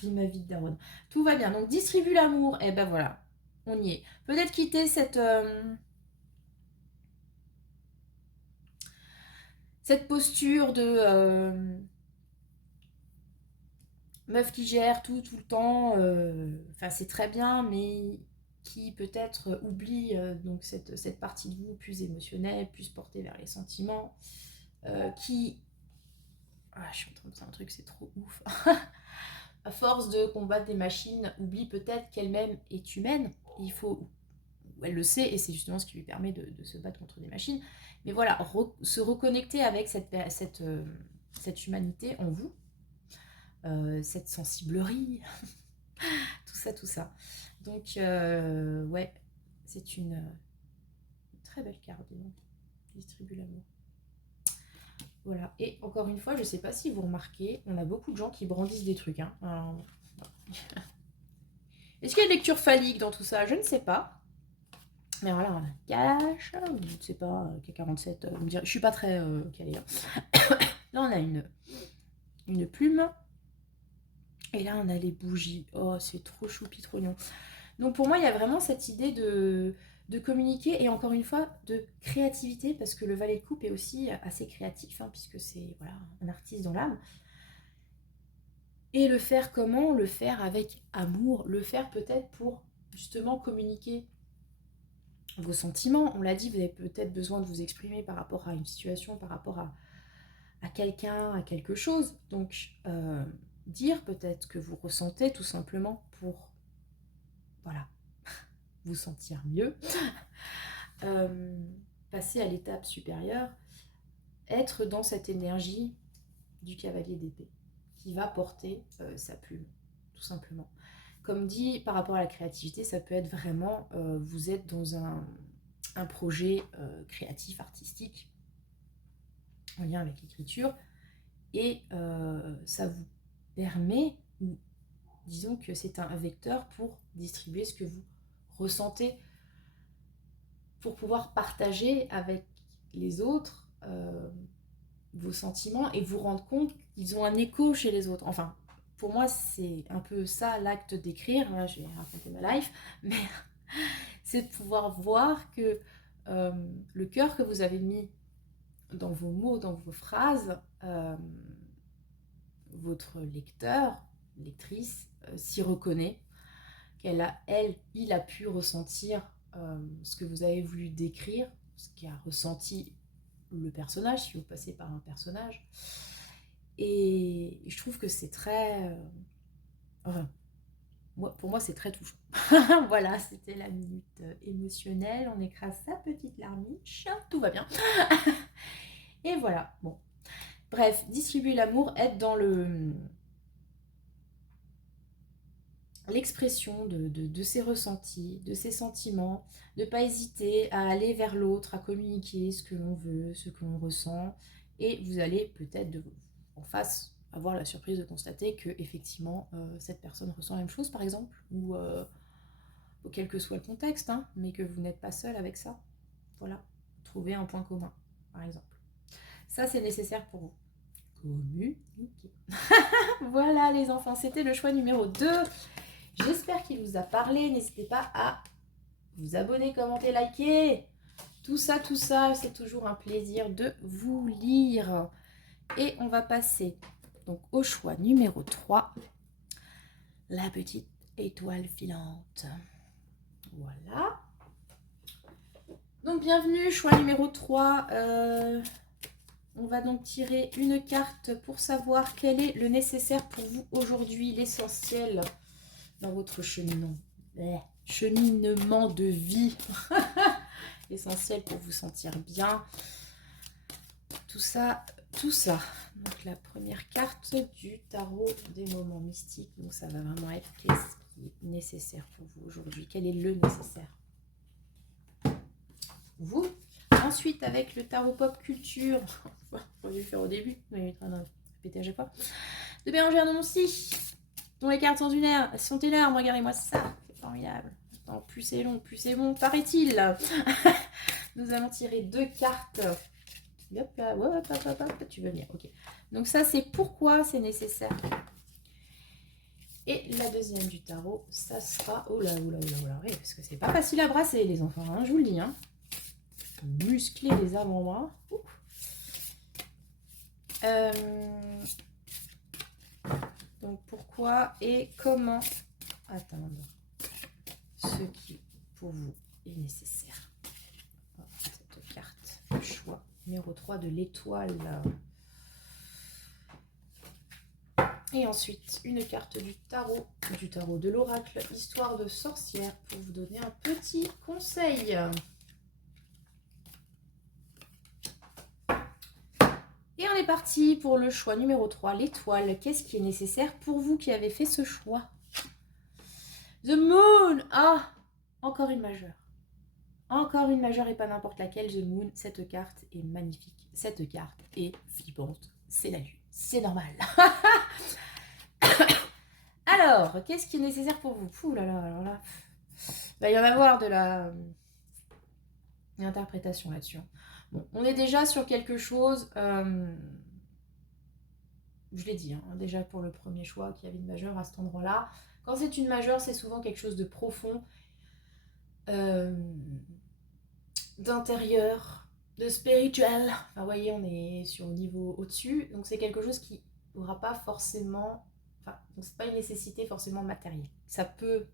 vive ma vie de daronne. Tout va bien. Donc, distribue l'amour. Et ben voilà, on y est. Peut-être quitter cette posture de meuf qui gère tout le temps. Enfin, c'est très bien, mais qui peut-être oublie donc cette partie de vous plus émotionnelle, plus portée vers les sentiments, qui... Ah, je suis en train de penser un truc, c'est trop ouf. À force de combattre des machines, oublie peut-être qu'elle-même est humaine. Il faut... Elle le sait, et c'est justement ce qui lui permet de se battre contre des machines. Mais voilà, se reconnecter avec cette humanité en vous, cette sensiblerie, tout ça. Donc, ouais, c'est une très belle carte, disons. Distribue l'amour. Voilà, et encore une fois, je sais pas si vous remarquez, on a beaucoup de gens qui brandissent des trucs. Hein. Alors, est-ce qu'il y a une lecture phallique dans tout ça? Je ne sais pas. Mais voilà, on a cache, je ne sais pas, K47, je suis pas très calée. Hein. Là, on a une plume. Et là, on a les bougies. Oh, c'est trop choupi, trop mignon. Donc, pour moi, il y a vraiment cette idée de communiquer et encore une fois, de créativité, parce que le valet de coupe est aussi assez créatif, hein, puisque c'est voilà, un artiste dans l'âme. Et le faire comment? Le faire avec amour, le faire peut-être pour justement communiquer vos sentiments. On l'a dit, vous avez peut-être besoin de vous exprimer par rapport à une situation, par rapport à quelqu'un, à quelque chose. Donc, dire peut-être que vous ressentez tout simplement pour, voilà, vous sentir mieux. Passer à l'étape supérieure, être dans cette énergie du cavalier d'épée qui va porter sa plume, tout simplement. Comme dit, par rapport à la créativité, ça peut être vraiment, vous êtes dans un projet créatif, artistique, en lien avec l'écriture, et ça vous permet, ou disons que c'est un vecteur pour distribuer ce que vous ressentez, pour pouvoir partager avec les autres vos sentiments et vous rendre compte qu'ils ont un écho chez les autres. Enfin, pour moi, c'est un peu ça l'acte d'écrire. Là, je vais raconter ma life, mais c'est de pouvoir voir que le cœur que vous avez mis dans vos mots, dans vos phrases, votre lecteur, lectrice, s'y reconnaît, il a pu ressentir ce que vous avez voulu décrire, ce qu'a ressenti le personnage, si vous passez par un personnage. Et je trouve que c'est très... pour moi, c'est très touchant. Voilà, c'était la minute émotionnelle. On écrase sa petite larmiche. Tout va bien. Et voilà, bon. Bref, distribuer l'amour, être dans l'expression de ses ressentis, de ses sentiments, de ne pas hésiter à aller vers l'autre, à communiquer ce que l'on veut, ce que l'on ressent. Et vous allez peut-être en face avoir la surprise de constater que effectivement cette personne ressent la même chose, par exemple, ou quel que soit le contexte, hein, mais que vous n'êtes pas seul avec ça. Voilà, trouver un point commun, par exemple. Ça, c'est nécessaire pour vous. Communiquer. Voilà les enfants, c'était le choix numéro 2. J'espère qu'il vous a parlé. N'hésitez pas à vous abonner, commenter, liker. Tout ça, c'est toujours un plaisir de vous lire. Et on va passer donc au choix numéro 3. La petite étoile filante. Voilà. Donc bienvenue, choix numéro 3. On va donc tirer une carte pour savoir quel est le nécessaire pour vous aujourd'hui, l'essentiel dans votre cheminement de vie. Essentiel pour vous sentir bien. Tout ça. Donc la première carte du tarot des moments mystiques. Donc ça va vraiment être qu'est-ce qui est nécessaire pour vous aujourd'hui. Quel est le nécessaire? Vous. Ensuite, avec le tarot pop culture, on va le faire au début, mais on va répéter à chaque fois, de Bérangère de Moncy, dont les cartes sont énormes, regardez-moi ça, c'est formidable. Non, plus c'est long, plus c'est bon, paraît-il. Nous allons tirer 2 cartes Hop, là, hop, hop, hop, hop, tu veux venir, ok. Donc ça, c'est pourquoi c'est nécessaire. Et la deuxième du tarot, ça sera... Oh là, oh là, oh là, oh là, oui, parce que c'est pas facile à brasser, les enfants, hein, je vous le dis. Hein. Muscler les avant-bras. Donc pourquoi et comment atteindre ce qui pour vous est nécessaire. Cette carte, le choix numéro 3 de l'étoile. Et ensuite une carte du tarot de l'oracle, histoire de sorcière, pour vous donner un petit conseil. Et on est parti pour le choix numéro 3, l'étoile. Qu'est-ce qui est nécessaire pour vous qui avez fait ce choix? The Moon. Ah, encore une majeure. Encore une majeure et pas n'importe laquelle. The Moon, cette carte est magnifique. Cette carte est flippante. C'est la lune. C'est normal. Alors, qu'est-ce qui est nécessaire pour vous? Ouh là là, alors là. Il va y en avoir de l'interprétation là-dessus. Bon, on est déjà sur quelque chose... je l'ai dit, hein, déjà pour le premier choix qu'il y avait une majeure à cet endroit-là. Quand c'est une majeure, c'est souvent quelque chose de profond, d'intérieur, de spirituel. Enfin, vous voyez, on est sur le niveau au-dessus. Donc c'est quelque chose qui n'aura pas forcément... Enfin, c'est pas une nécessité forcément matérielle. Ça peut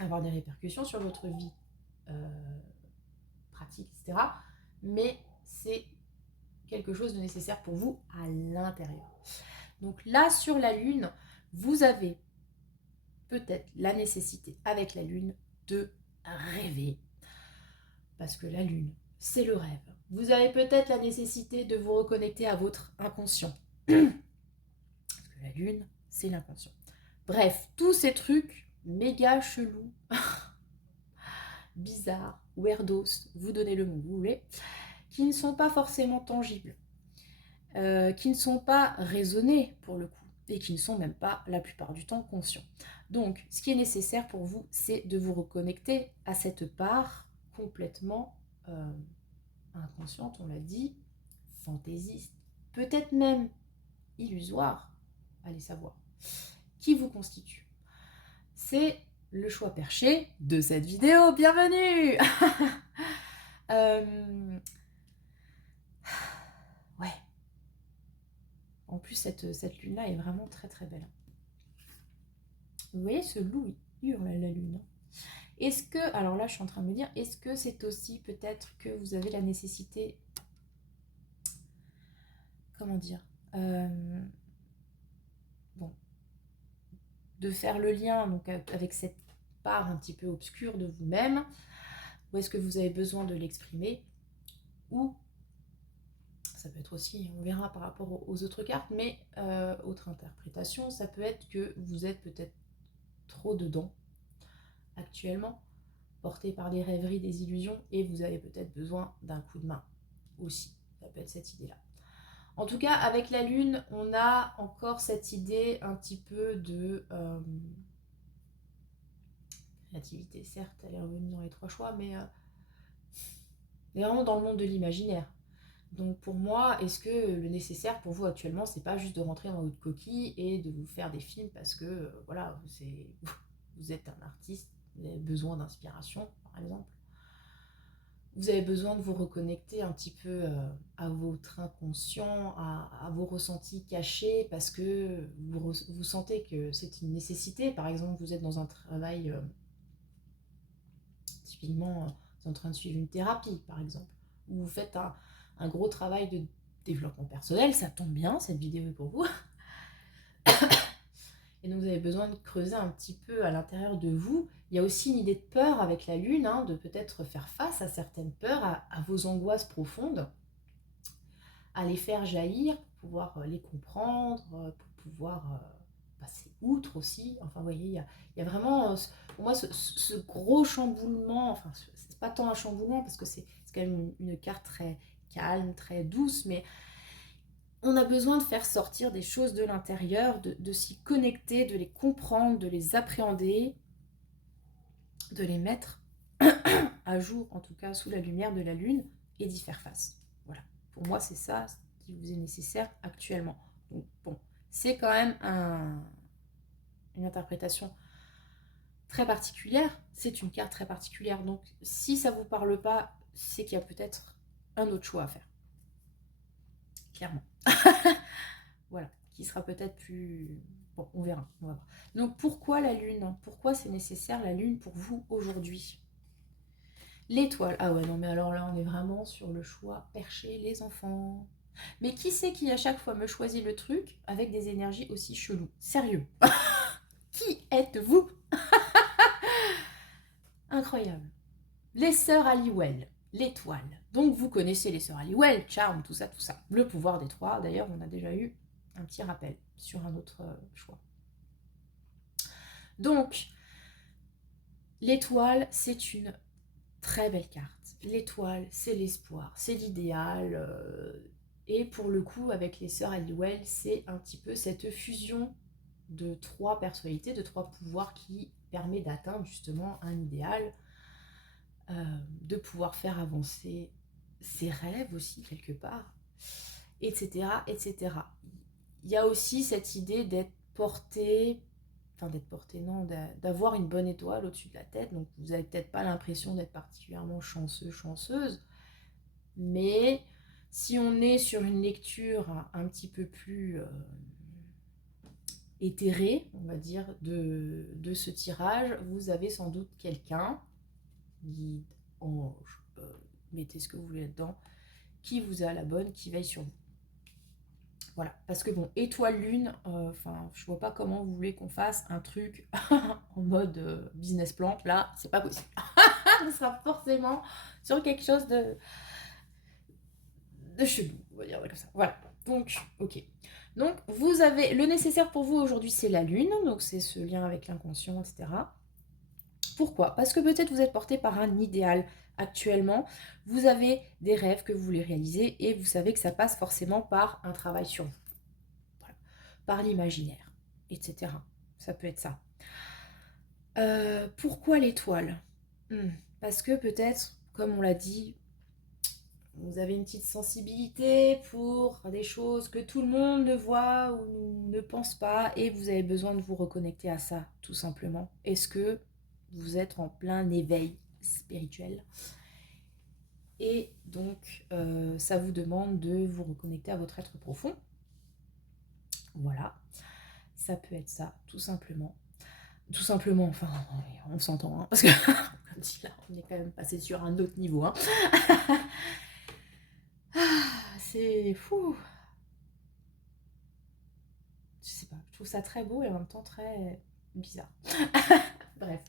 avoir des répercussions sur votre vie pratique, etc. Mais c'est quelque chose de nécessaire pour vous à l'intérieur. Donc là, sur la Lune, vous avez peut-être la nécessité, avec la Lune, de rêver. Parce que la Lune, c'est le rêve. Vous avez peut-être la nécessité de vous reconnecter à votre inconscient. Parce que la Lune, c'est l'inconscient. Bref, tous ces trucs méga chelous, bizarres, weirdos, vous donnez le mot que vous voulez, qui ne sont pas forcément tangibles, qui ne sont pas raisonnés pour le coup, et qui ne sont même pas la plupart du temps conscients. Donc, ce qui est nécessaire pour vous, c'est de vous reconnecter à cette part complètement inconsciente, on l'a dit, fantaisiste, peut-être même illusoire, allez savoir, qui vous constitue. C'est le choix perché de cette vidéo, bienvenue. Ouais. En plus, cette lune-là est vraiment très très belle. Vous voyez, ce loup, il hurle à la lune. Est-ce que, alors là, je suis en train de me dire, est-ce que c'est aussi peut-être que vous avez la nécessité, comment dire, bon, de faire le lien donc, avec cette part un petit peu obscure de vous-même, ou est-ce que vous avez besoin de l'exprimer, ou ça peut être aussi, on verra par rapport aux autres cartes, mais autre interprétation, ça peut être que vous êtes peut-être trop dedans actuellement, porté par des rêveries, des illusions, et vous avez peut-être besoin d'un coup de main aussi. Ça peut être cette idée-là. En tout cas, avec la Lune, on a encore cette idée un petit peu de créativité. Certes, elle est revenue dans les 3 choix, mais vraiment dans le monde de l'imaginaire. Donc pour moi, est-ce que le nécessaire pour vous actuellement, c'est pas juste de rentrer dans votre coquille et de vous faire des films parce que voilà, vous êtes un artiste, vous avez besoin d'inspiration, par exemple. Vous avez besoin de vous reconnecter un petit peu à votre inconscient, à vos ressentis cachés, parce que vous sentez que c'est une nécessité. Par exemple, vous êtes dans un travail, typiquement, vous êtes en train de suivre une thérapie, par exemple, ou vous faites un gros travail de développement personnel, ça tombe bien, cette vidéo est pour vous. Et donc vous avez besoin de creuser un petit peu à l'intérieur de vous. Il y a aussi une idée de peur avec la Lune, hein, de peut-être faire face à certaines peurs, à vos angoisses profondes, à les faire jaillir, pour pouvoir les comprendre, pour pouvoir passer outre aussi. Enfin, vous voyez, il y a vraiment, pour moi, ce gros chamboulement, enfin, c'est pas tant un chamboulement, parce que c'est quand même une carte très calme, très douce, mais on a besoin de faire sortir des choses de l'intérieur, de s'y connecter, de les comprendre, de les appréhender, de les mettre à jour, en tout cas sous la lumière de la Lune, et d'y faire face. Voilà. pour moi, c'est ça qui vous est nécessaire actuellement. Donc bon, c'est quand même une interprétation très particulière. C'est une carte très particulière. Donc si ça ne vous parle pas, c'est qu'il y a peut-être un autre choix à faire. Clairement. Voilà, qui sera peut-être plus... Bon, on verra. Donc pourquoi la Lune? Pourquoi c'est nécessaire la Lune pour vous aujourd'hui? L'étoile. Ah ouais, non, mais alors là, on est vraiment sur le choix perché, les enfants. Mais qui c'est qui à chaque fois me choisit le truc avec des énergies aussi cheloues? Sérieux. Qui êtes-vous? Incroyable. Les sœurs Halliwell, l'étoile. Donc vous connaissez les sœurs Halliwell, Charme, tout ça, tout ça. Le pouvoir des trois. D'ailleurs, on a déjà eu un petit rappel sur un autre choix. Donc, l'étoile, c'est une très belle carte. L'étoile, c'est l'espoir, c'est l'idéal. Et pour le coup, avec les sœurs Halliwell, c'est un petit peu cette fusion de trois personnalités, de trois pouvoirs qui permet d'atteindre justement un idéal, de pouvoir faire avancer ses rêves aussi quelque part, etc., etc. Il y a aussi cette idée d'être porté, enfin d'être porté, non, d'avoir une bonne étoile au-dessus de la tête. Donc vous n'avez peut-être pas l'impression d'être particulièrement chanceux, chanceuse, mais si on est sur une lecture un petit peu plus éthérée, on va dire, de ce tirage, vous avez sans doute quelqu'un, guide, ange, mettez ce que vous voulez là-dedans, qui vous a la bonne, qui veille sur vous. Voilà, parce que bon, étoile lune, enfin, je vois pas comment vous voulez qu'on fasse un truc en mode business plan. Là, c'est pas possible. On sera forcément sur quelque chose de chelou, on va dire comme ça. Voilà, donc, ok. Donc, vous avez le nécessaire pour vous aujourd'hui, c'est la lune, donc c'est ce lien avec l'inconscient, etc. Pourquoi? Parce que peut-être vous êtes porté par un idéal actuellement, vous avez des rêves que vous voulez réaliser et vous savez que ça passe forcément par un travail sur vous. Voilà. Par l'imaginaire, etc. Ça peut être ça. Pourquoi l'étoile? Parce que peut-être, comme on l'a dit, vous avez une petite sensibilité pour des choses que tout le monde ne voit ou ne pense pas et vous avez besoin de vous reconnecter à ça, tout simplement. Est-ce que vous êtes en plein éveil spirituel? Et donc, ça vous demande de vous reconnecter à votre être profond. Voilà, ça peut être ça, tout simplement. Tout simplement, enfin, on s'entend, hein, parce que, comme dit là, on est quand même passé sur un autre niveau. Hein. C'est fou. Je sais pas, je trouve ça très beau et en même temps très bizarre. Bref.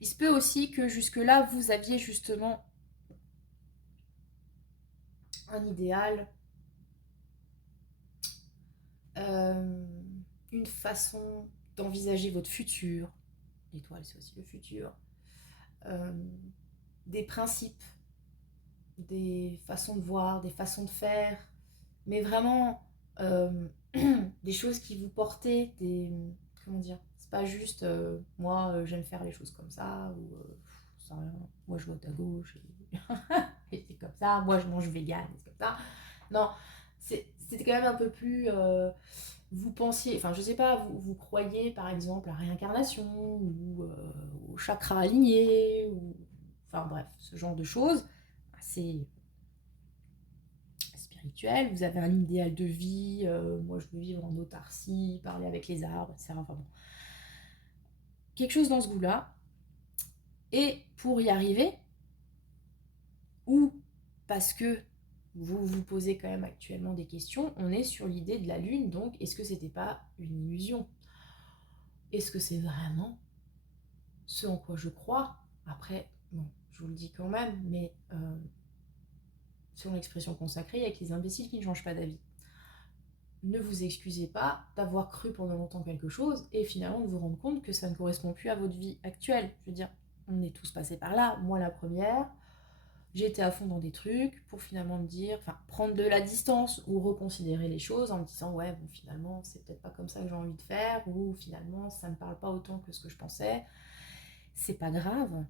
Il se peut aussi que jusque-là, vous aviez justement un idéal, une façon d'envisager votre futur. L'étoile, c'est aussi le futur. Des principes, des façons de voir, des façons de faire, mais vraiment des choses qui vous portaient, des... Comment dire? C'est pas juste moi j'aime faire les choses comme ça, ou ça rien, moi je vote à gauche et c'est comme ça, moi je mange vegan, c'est comme ça. Non, c'était quand même un peu plus... vous pensiez, enfin je sais pas, vous croyez par exemple à la réincarnation, ou au chakra aligné, ou... Enfin bref, ce genre de choses assez spirituel, vous avez un idéal de vie, moi je veux vivre en autarcie, parler avec les arbres, etc. Enfin bon. Quelque chose dans ce goût-là. Et pour y arriver, ou parce que vous vous posez quand même actuellement des questions, on est sur l'idée de la Lune, donc est-ce que c'était pas une illusion? Est-ce que c'est vraiment ce en quoi je crois? Après, bon, je vous le dis quand même, mais sur l'expression consacrée, il y a que les imbéciles qui ne changent pas d'avis. Ne vous excusez pas d'avoir cru pendant longtemps quelque chose et finalement de vous rendre compte que ça ne correspond plus à votre vie actuelle. Je veux dire, on est tous passés par là, moi la première. J'ai été à fond dans des trucs pour finalement me dire, enfin prendre de la distance ou reconsidérer les choses en me disant ouais bon finalement c'est peut-être pas comme ça que j'ai envie de faire, ou finalement ça me parle pas autant que ce que je pensais. C'est pas grave.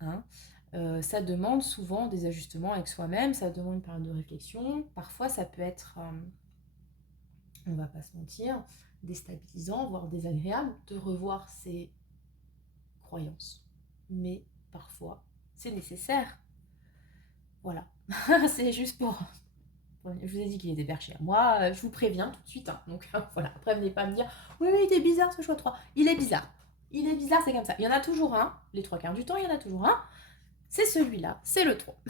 hein. Ça demande souvent des ajustements avec soi-même, ça demande une période de réflexion. Parfois, ça peut être, on va pas se mentir, déstabilisant, voire désagréable de revoir ses croyances. Mais parfois, c'est nécessaire. Voilà. C'est juste pour... Je vous ai dit qu'il était perché. Moi, je vous préviens tout de suite. Hein. Donc voilà, après, venez pas me dire oui, oui, il est bizarre ce choix 3. Il est bizarre. Il est bizarre, c'est comme ça. Il y en a toujours un. Les 3 quarts du temps, il y en a toujours un. C'est celui-là. C'est le 3.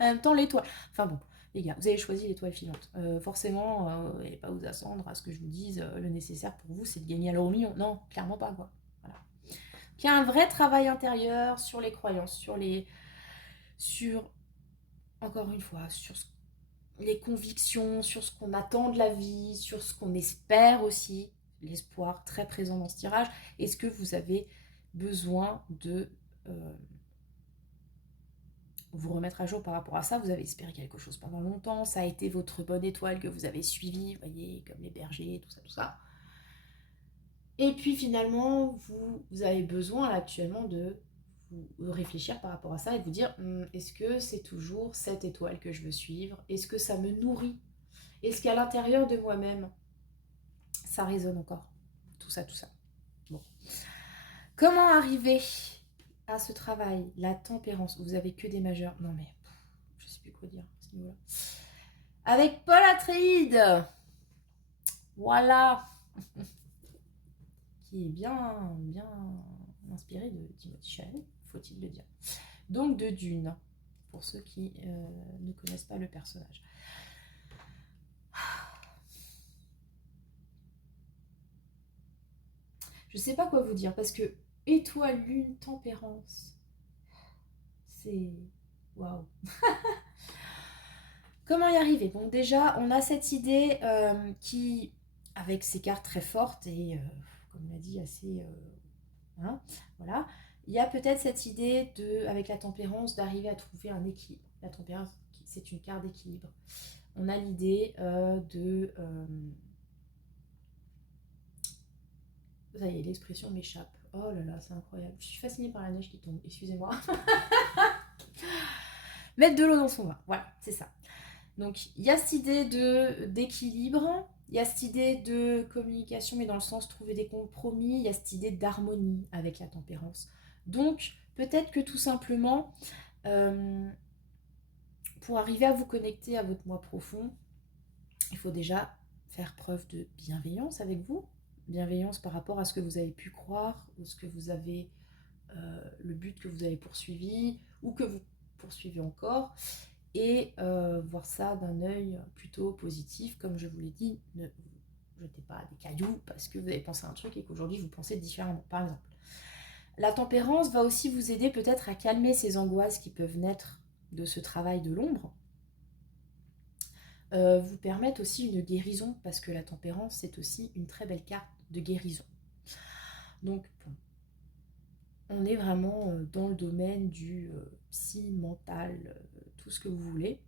En même temps, l'étoile. Enfin bon, les gars, vous avez choisi l'étoile filante. Forcément, vous n'allez pas vous attendre à ce que je vous dise le nécessaire pour vous, c'est de gagner à l'euro million. Non, clairement pas, quoi. Voilà. Il y a un vrai travail intérieur sur les croyances, sur encore une fois, sur les convictions, sur ce qu'on attend de la vie, sur ce qu'on espère aussi, l'espoir très présent dans ce tirage. Est-ce que vous avez besoin de vous remettre à jour par rapport à ça? Vous avez espéré quelque chose pendant longtemps, ça a été votre bonne étoile que vous avez suivie, vous voyez, comme les bergers, tout ça, tout ça. Et puis finalement, vous avez besoin là, actuellement de vous réfléchir par rapport à ça et de vous dire, est-ce que c'est toujours cette étoile que je veux suivre? Est-ce que ça me nourrit? Est-ce qu'à l'intérieur de moi-même, ça résonne encore? Tout ça, tout ça. Bon. Comment arriver à ce travail? La tempérance. Vous avez que des majeurs. Non mais, je sais plus quoi dire à ce niveau-là. Avec Paul Atreides. Voilà. Qui est bien inspiré de Timothy Chalamet, faut-il le dire. Donc de Dune, pour ceux qui ne connaissent pas le personnage. Je sais pas quoi vous dire, parce que étoile, lune, tempérance, c'est... Waouh. Comment y arriver? Bon, déjà, on a cette idée qui, avec ces cartes très fortes et, comme on l'a dit, assez... hein, voilà. Il y a peut-être cette idée, avec la tempérance, d'arriver à trouver un équilibre. La tempérance, c'est une carte d'équilibre. On a l'idée de... ça y est, l'expression m'échappe. Oh là là, c'est incroyable. Je suis fascinée par la neige qui tombe, excusez-moi. Mettre de l'eau dans son vin, voilà, c'est ça. Donc il y a cette idée d'équilibre, il y a cette idée de communication, mais dans le sens trouver des compromis, il y a cette idée d'harmonie avec la tempérance. Donc peut-être que tout simplement, pour arriver à vous connecter à votre moi profond, il faut déjà faire preuve de bienveillance avec vous, bienveillance par rapport à ce que vous avez pu croire, ou ce que vous avez, le but que vous avez poursuivi, ou que vous poursuivez encore, et voir ça d'un œil plutôt positif. Comme je vous l'ai dit, ne jetez pas des cailloux parce que vous avez pensé à un truc et qu'aujourd'hui vous pensez différemment, par exemple. La tempérance va aussi vous aider peut-être à calmer ces angoisses qui peuvent naître de ce travail de l'ombre, vous permettre aussi une guérison, parce que la tempérance, c'est aussi une très belle carte de guérison. Donc, bon, on est vraiment dans le domaine du psy, mental, tout ce que vous voulez.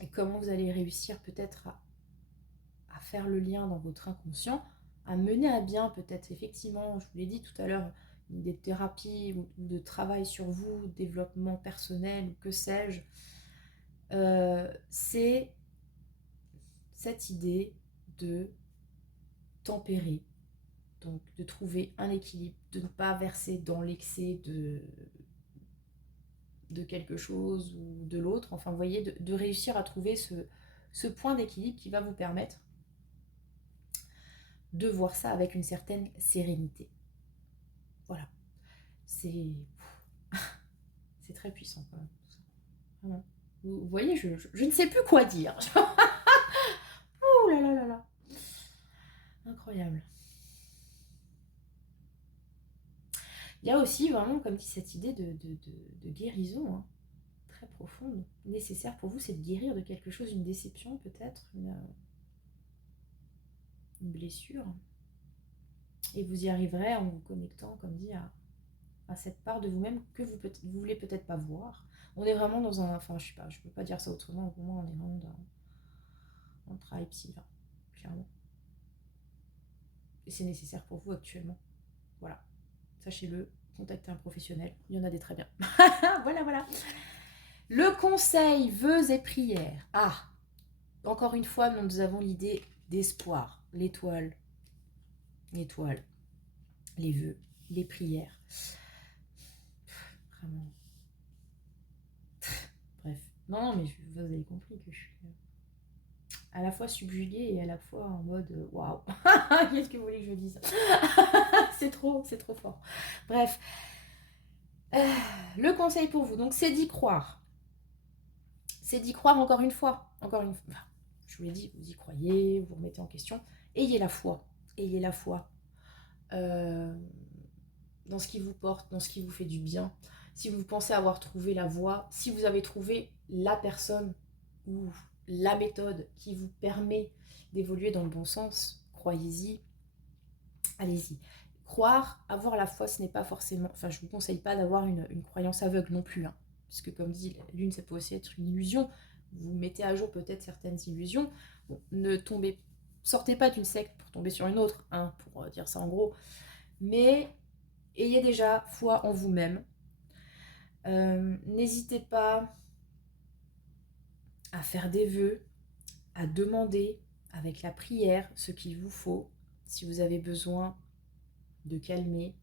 Et comment vous allez réussir peut-être à faire le lien dans votre inconscient, à mener à bien peut-être effectivement, je vous l'ai dit tout à l'heure, des thérapies ou de travail sur vous, développement personnel ou que sais-je, c'est cette idée de tempérer, donc de trouver un équilibre, de ne pas verser dans l'excès de quelque chose ou de l'autre, enfin vous voyez, de réussir à trouver ce point d'équilibre qui va vous permettre de voir ça avec une certaine sérénité. Voilà, c'est très puissant quand même. Vraiment. Vous voyez, je ne sais plus quoi dire. Oh là là là là. Incroyable. Il y a aussi vraiment, comme dit, cette idée de guérison, hein, très profonde, nécessaire pour vous, c'est de guérir de quelque chose, une déception peut-être, une blessure. Et vous y arriverez en vous connectant, comme dit, à cette part de vous-même que vous voulez peut-être pas voir. On est vraiment dans un... Enfin, je sais pas, je peux pas dire ça autrement. Pour moi, on est vraiment dans le travail psy, là, clairement. Et c'est nécessaire pour vous actuellement. Voilà, sachez-le. contactez un professionnel. Il y en a des très bien. Voilà, voilà. Le conseil, vœux et prières. Ah, encore une fois, nous avons l'idée d'espoir. L'étoile, l'étoile, les vœux, les prières. Vraiment. Bref. Non, mais vous avez compris que je suis à la fois subjuguée et à la fois en mode waouh. Qu'est-ce que vous voulez que je dise? C'est trop fort. Bref. Le conseil pour vous, donc, c'est d'y croire. C'est d'y croire encore une fois. Encore une fois. Enfin, je vous l'ai dit, vous y croyez, vous remettez en question. Ayez la foi. Ayez la foi. Dans ce qui vous porte, dans ce qui vous fait du bien. Si vous pensez avoir trouvé la voie, si vous avez trouvé la personne ou la méthode qui vous permet d'évoluer dans le bon sens, croyez-y, allez-y. Croire, avoir la foi, ce n'est pas forcément... Enfin, je ne vous conseille pas d'avoir une croyance aveugle non plus. Hein, puisque comme dit, l'une, ça peut aussi être une illusion. Vous mettez à jour peut-être certaines illusions. Bon, ne tombez... Sortez pas d'une secte pour tomber sur une autre, hein, pour dire ça en gros. Mais ayez déjà foi en vous-même. N'hésitez pas à faire des vœux, à demander avec la prière ce qu'il vous faut. Si vous avez besoin de calmer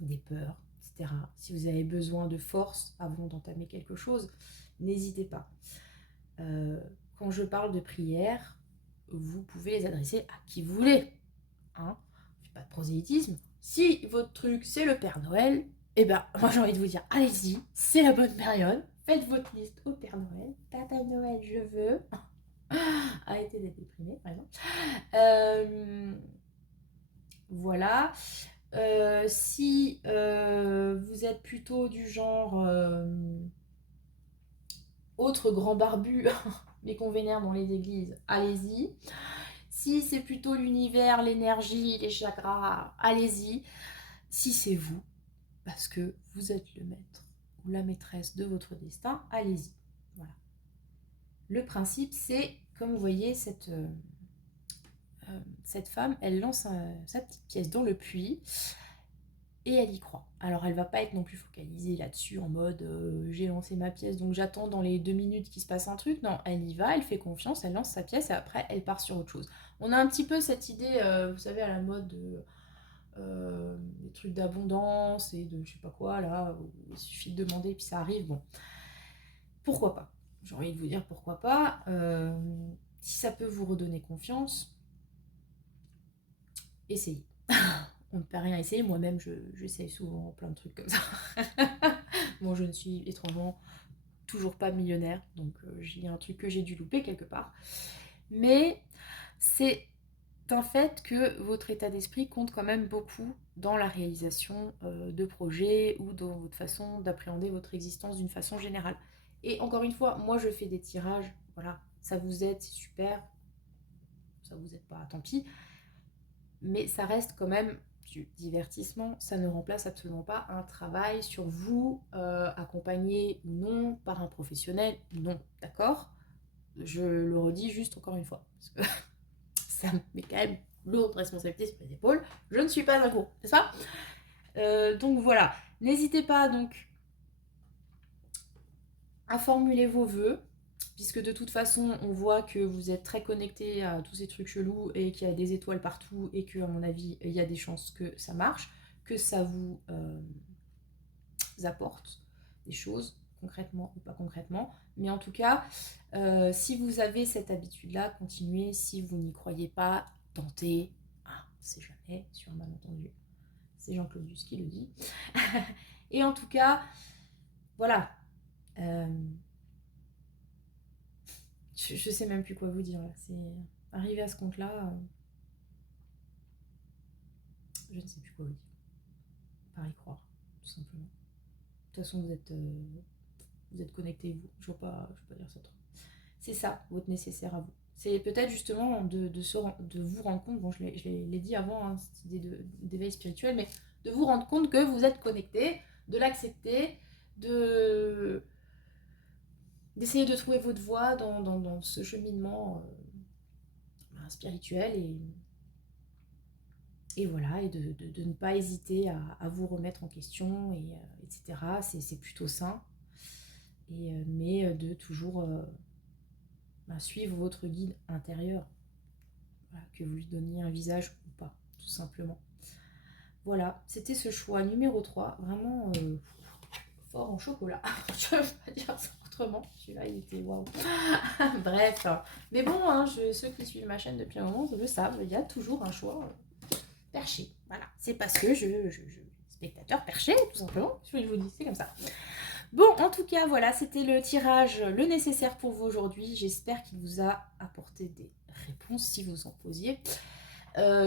des peurs, etc. Si vous avez besoin de force avant d'entamer quelque chose, n'hésitez pas. Quand je parle de prière, vous pouvez les adresser à qui vous voulez. Hein, pas de prosélytisme. Si votre truc c'est le Père Noël, eh ben moi j'ai envie de vous dire, allez-y, c'est la bonne période. Faites votre liste au Père Noël. Papa Noël, je veux. Arrêtez d'être déprimé, par exemple. Voilà. Si vous êtes plutôt du genre autre grand barbu, mais qu'on vénère dans les églises, allez-y. Si c'est plutôt l'univers, l'énergie, les chakras, allez-y. Si c'est vous, parce que vous êtes le maître ou la maîtresse de votre destin, allez-y. Voilà. Le principe, c'est, comme vous voyez, cette femme, elle lance sa petite pièce dans le puits et elle y croit. Alors, elle va pas être non plus focalisée là-dessus en mode j'ai lancé ma pièce, donc j'attends dans les 2 minutes qu'il se passe un truc. Non, elle y va, elle fait confiance, elle lance sa pièce et après, elle part sur autre chose. On a un petit peu cette idée, vous savez, à la mode de... des trucs d'abondance et de je sais pas quoi là, où il suffit de demander puis ça arrive. Bon, pourquoi pas, j'ai envie de vous dire pourquoi pas. Si ça peut vous redonner confiance, essayez. On ne peut rien essayer, moi-même j'essaye souvent plein de trucs comme ça. Bon, je ne suis étrangement toujours pas millionnaire, donc il y a un truc que j'ai dû louper quelque part, mais c'est un fait que votre état d'esprit compte quand même beaucoup dans la réalisation de projets ou dans votre façon d'appréhender votre existence d'une façon générale. Et encore une fois, moi je fais des tirages, voilà, ça vous aide, c'est super, ça vous aide pas, tant pis, mais ça reste quand même du divertissement, ça ne remplace absolument pas un travail sur vous, accompagné ou non par un professionnel, non, d'accord? Je le redis juste encore une fois, parce que ça me met quand même lourde responsabilité sur les épaules. Je ne suis pas un gros, c'est ça? Donc voilà, n'hésitez pas donc à formuler vos vœux, puisque de toute façon on voit que vous êtes très connecté à tous ces trucs chelous et qu'il y a des étoiles partout et que à mon avis il y a des chances que ça marche, que ça vous apporte des choses concrètement ou pas concrètement, mais en tout cas si vous avez cette habitude là, continuez. Si vous n'y croyez pas, tentez. Ah, on sait jamais, sur un malentendu. C'est Jean-Claudius qui le dit. Et en tout cas, voilà. Je sais même plus quoi vous dire là. C'est arrivé à ce compte-là. Je ne sais plus quoi vous dire. Par y croire, tout simplement. De toute façon, vous êtes connectés, vous. Je ne vais pas dire ça trop. C'est ça, votre nécessaire à vous. C'est peut-être justement de vous rendre compte, bon je l'ai dit avant, hein, cette idée d'éveil spirituel, mais de vous rendre compte que vous êtes connecté, de l'accepter, d'essayer de trouver votre voie dans ce cheminement spirituel Et voilà, et de ne pas hésiter à vous remettre en question, etc. C'est plutôt sain. Mais de toujours suivre votre guide intérieur. Voilà, que vous lui donniez un visage ou pas, tout simplement. Voilà, c'était ce choix numéro 3, vraiment fort en chocolat. Je ne vais pas dire ça autrement. Celui-là, il était waouh. Bref, mais bon, hein, ceux qui suivent ma chaîne depuis un moment le savent, il y a toujours un choix perché. Voilà, c'est parce que spectateur perché, tout simplement. Je vous dis, c'est comme ça. Bon, en tout cas, voilà, c'était le tirage, le nécessaire pour vous aujourd'hui. J'espère qu'il vous a apporté des réponses si vous en posiez.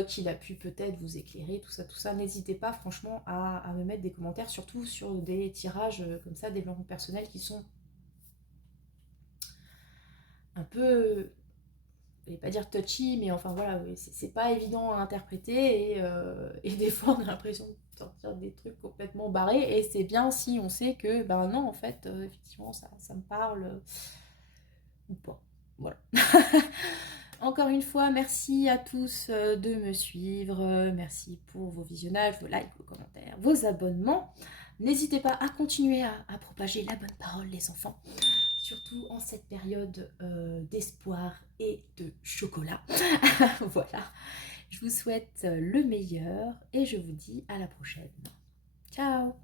Qu'il a pu peut-être vous éclairer, tout ça. N'hésitez pas franchement à me mettre des commentaires, surtout sur des tirages comme ça, développement personnel, qui sont un peu, je vais pas dire touchy, mais enfin voilà, oui, c'est pas évident à interpréter, et des fois on a l'impression de sortir des trucs complètement barrés, et c'est bien si on sait que, ben non, en fait, effectivement, ça me parle ou pas. Voilà. Encore une fois, merci à tous de me suivre. Merci pour vos visionnages, vos likes, vos commentaires, vos abonnements. N'hésitez pas à continuer à propager la bonne parole, les enfants. Surtout en cette période d'espoir et de chocolat. Voilà. Je vous souhaite le meilleur et je vous dis à la prochaine. Ciao!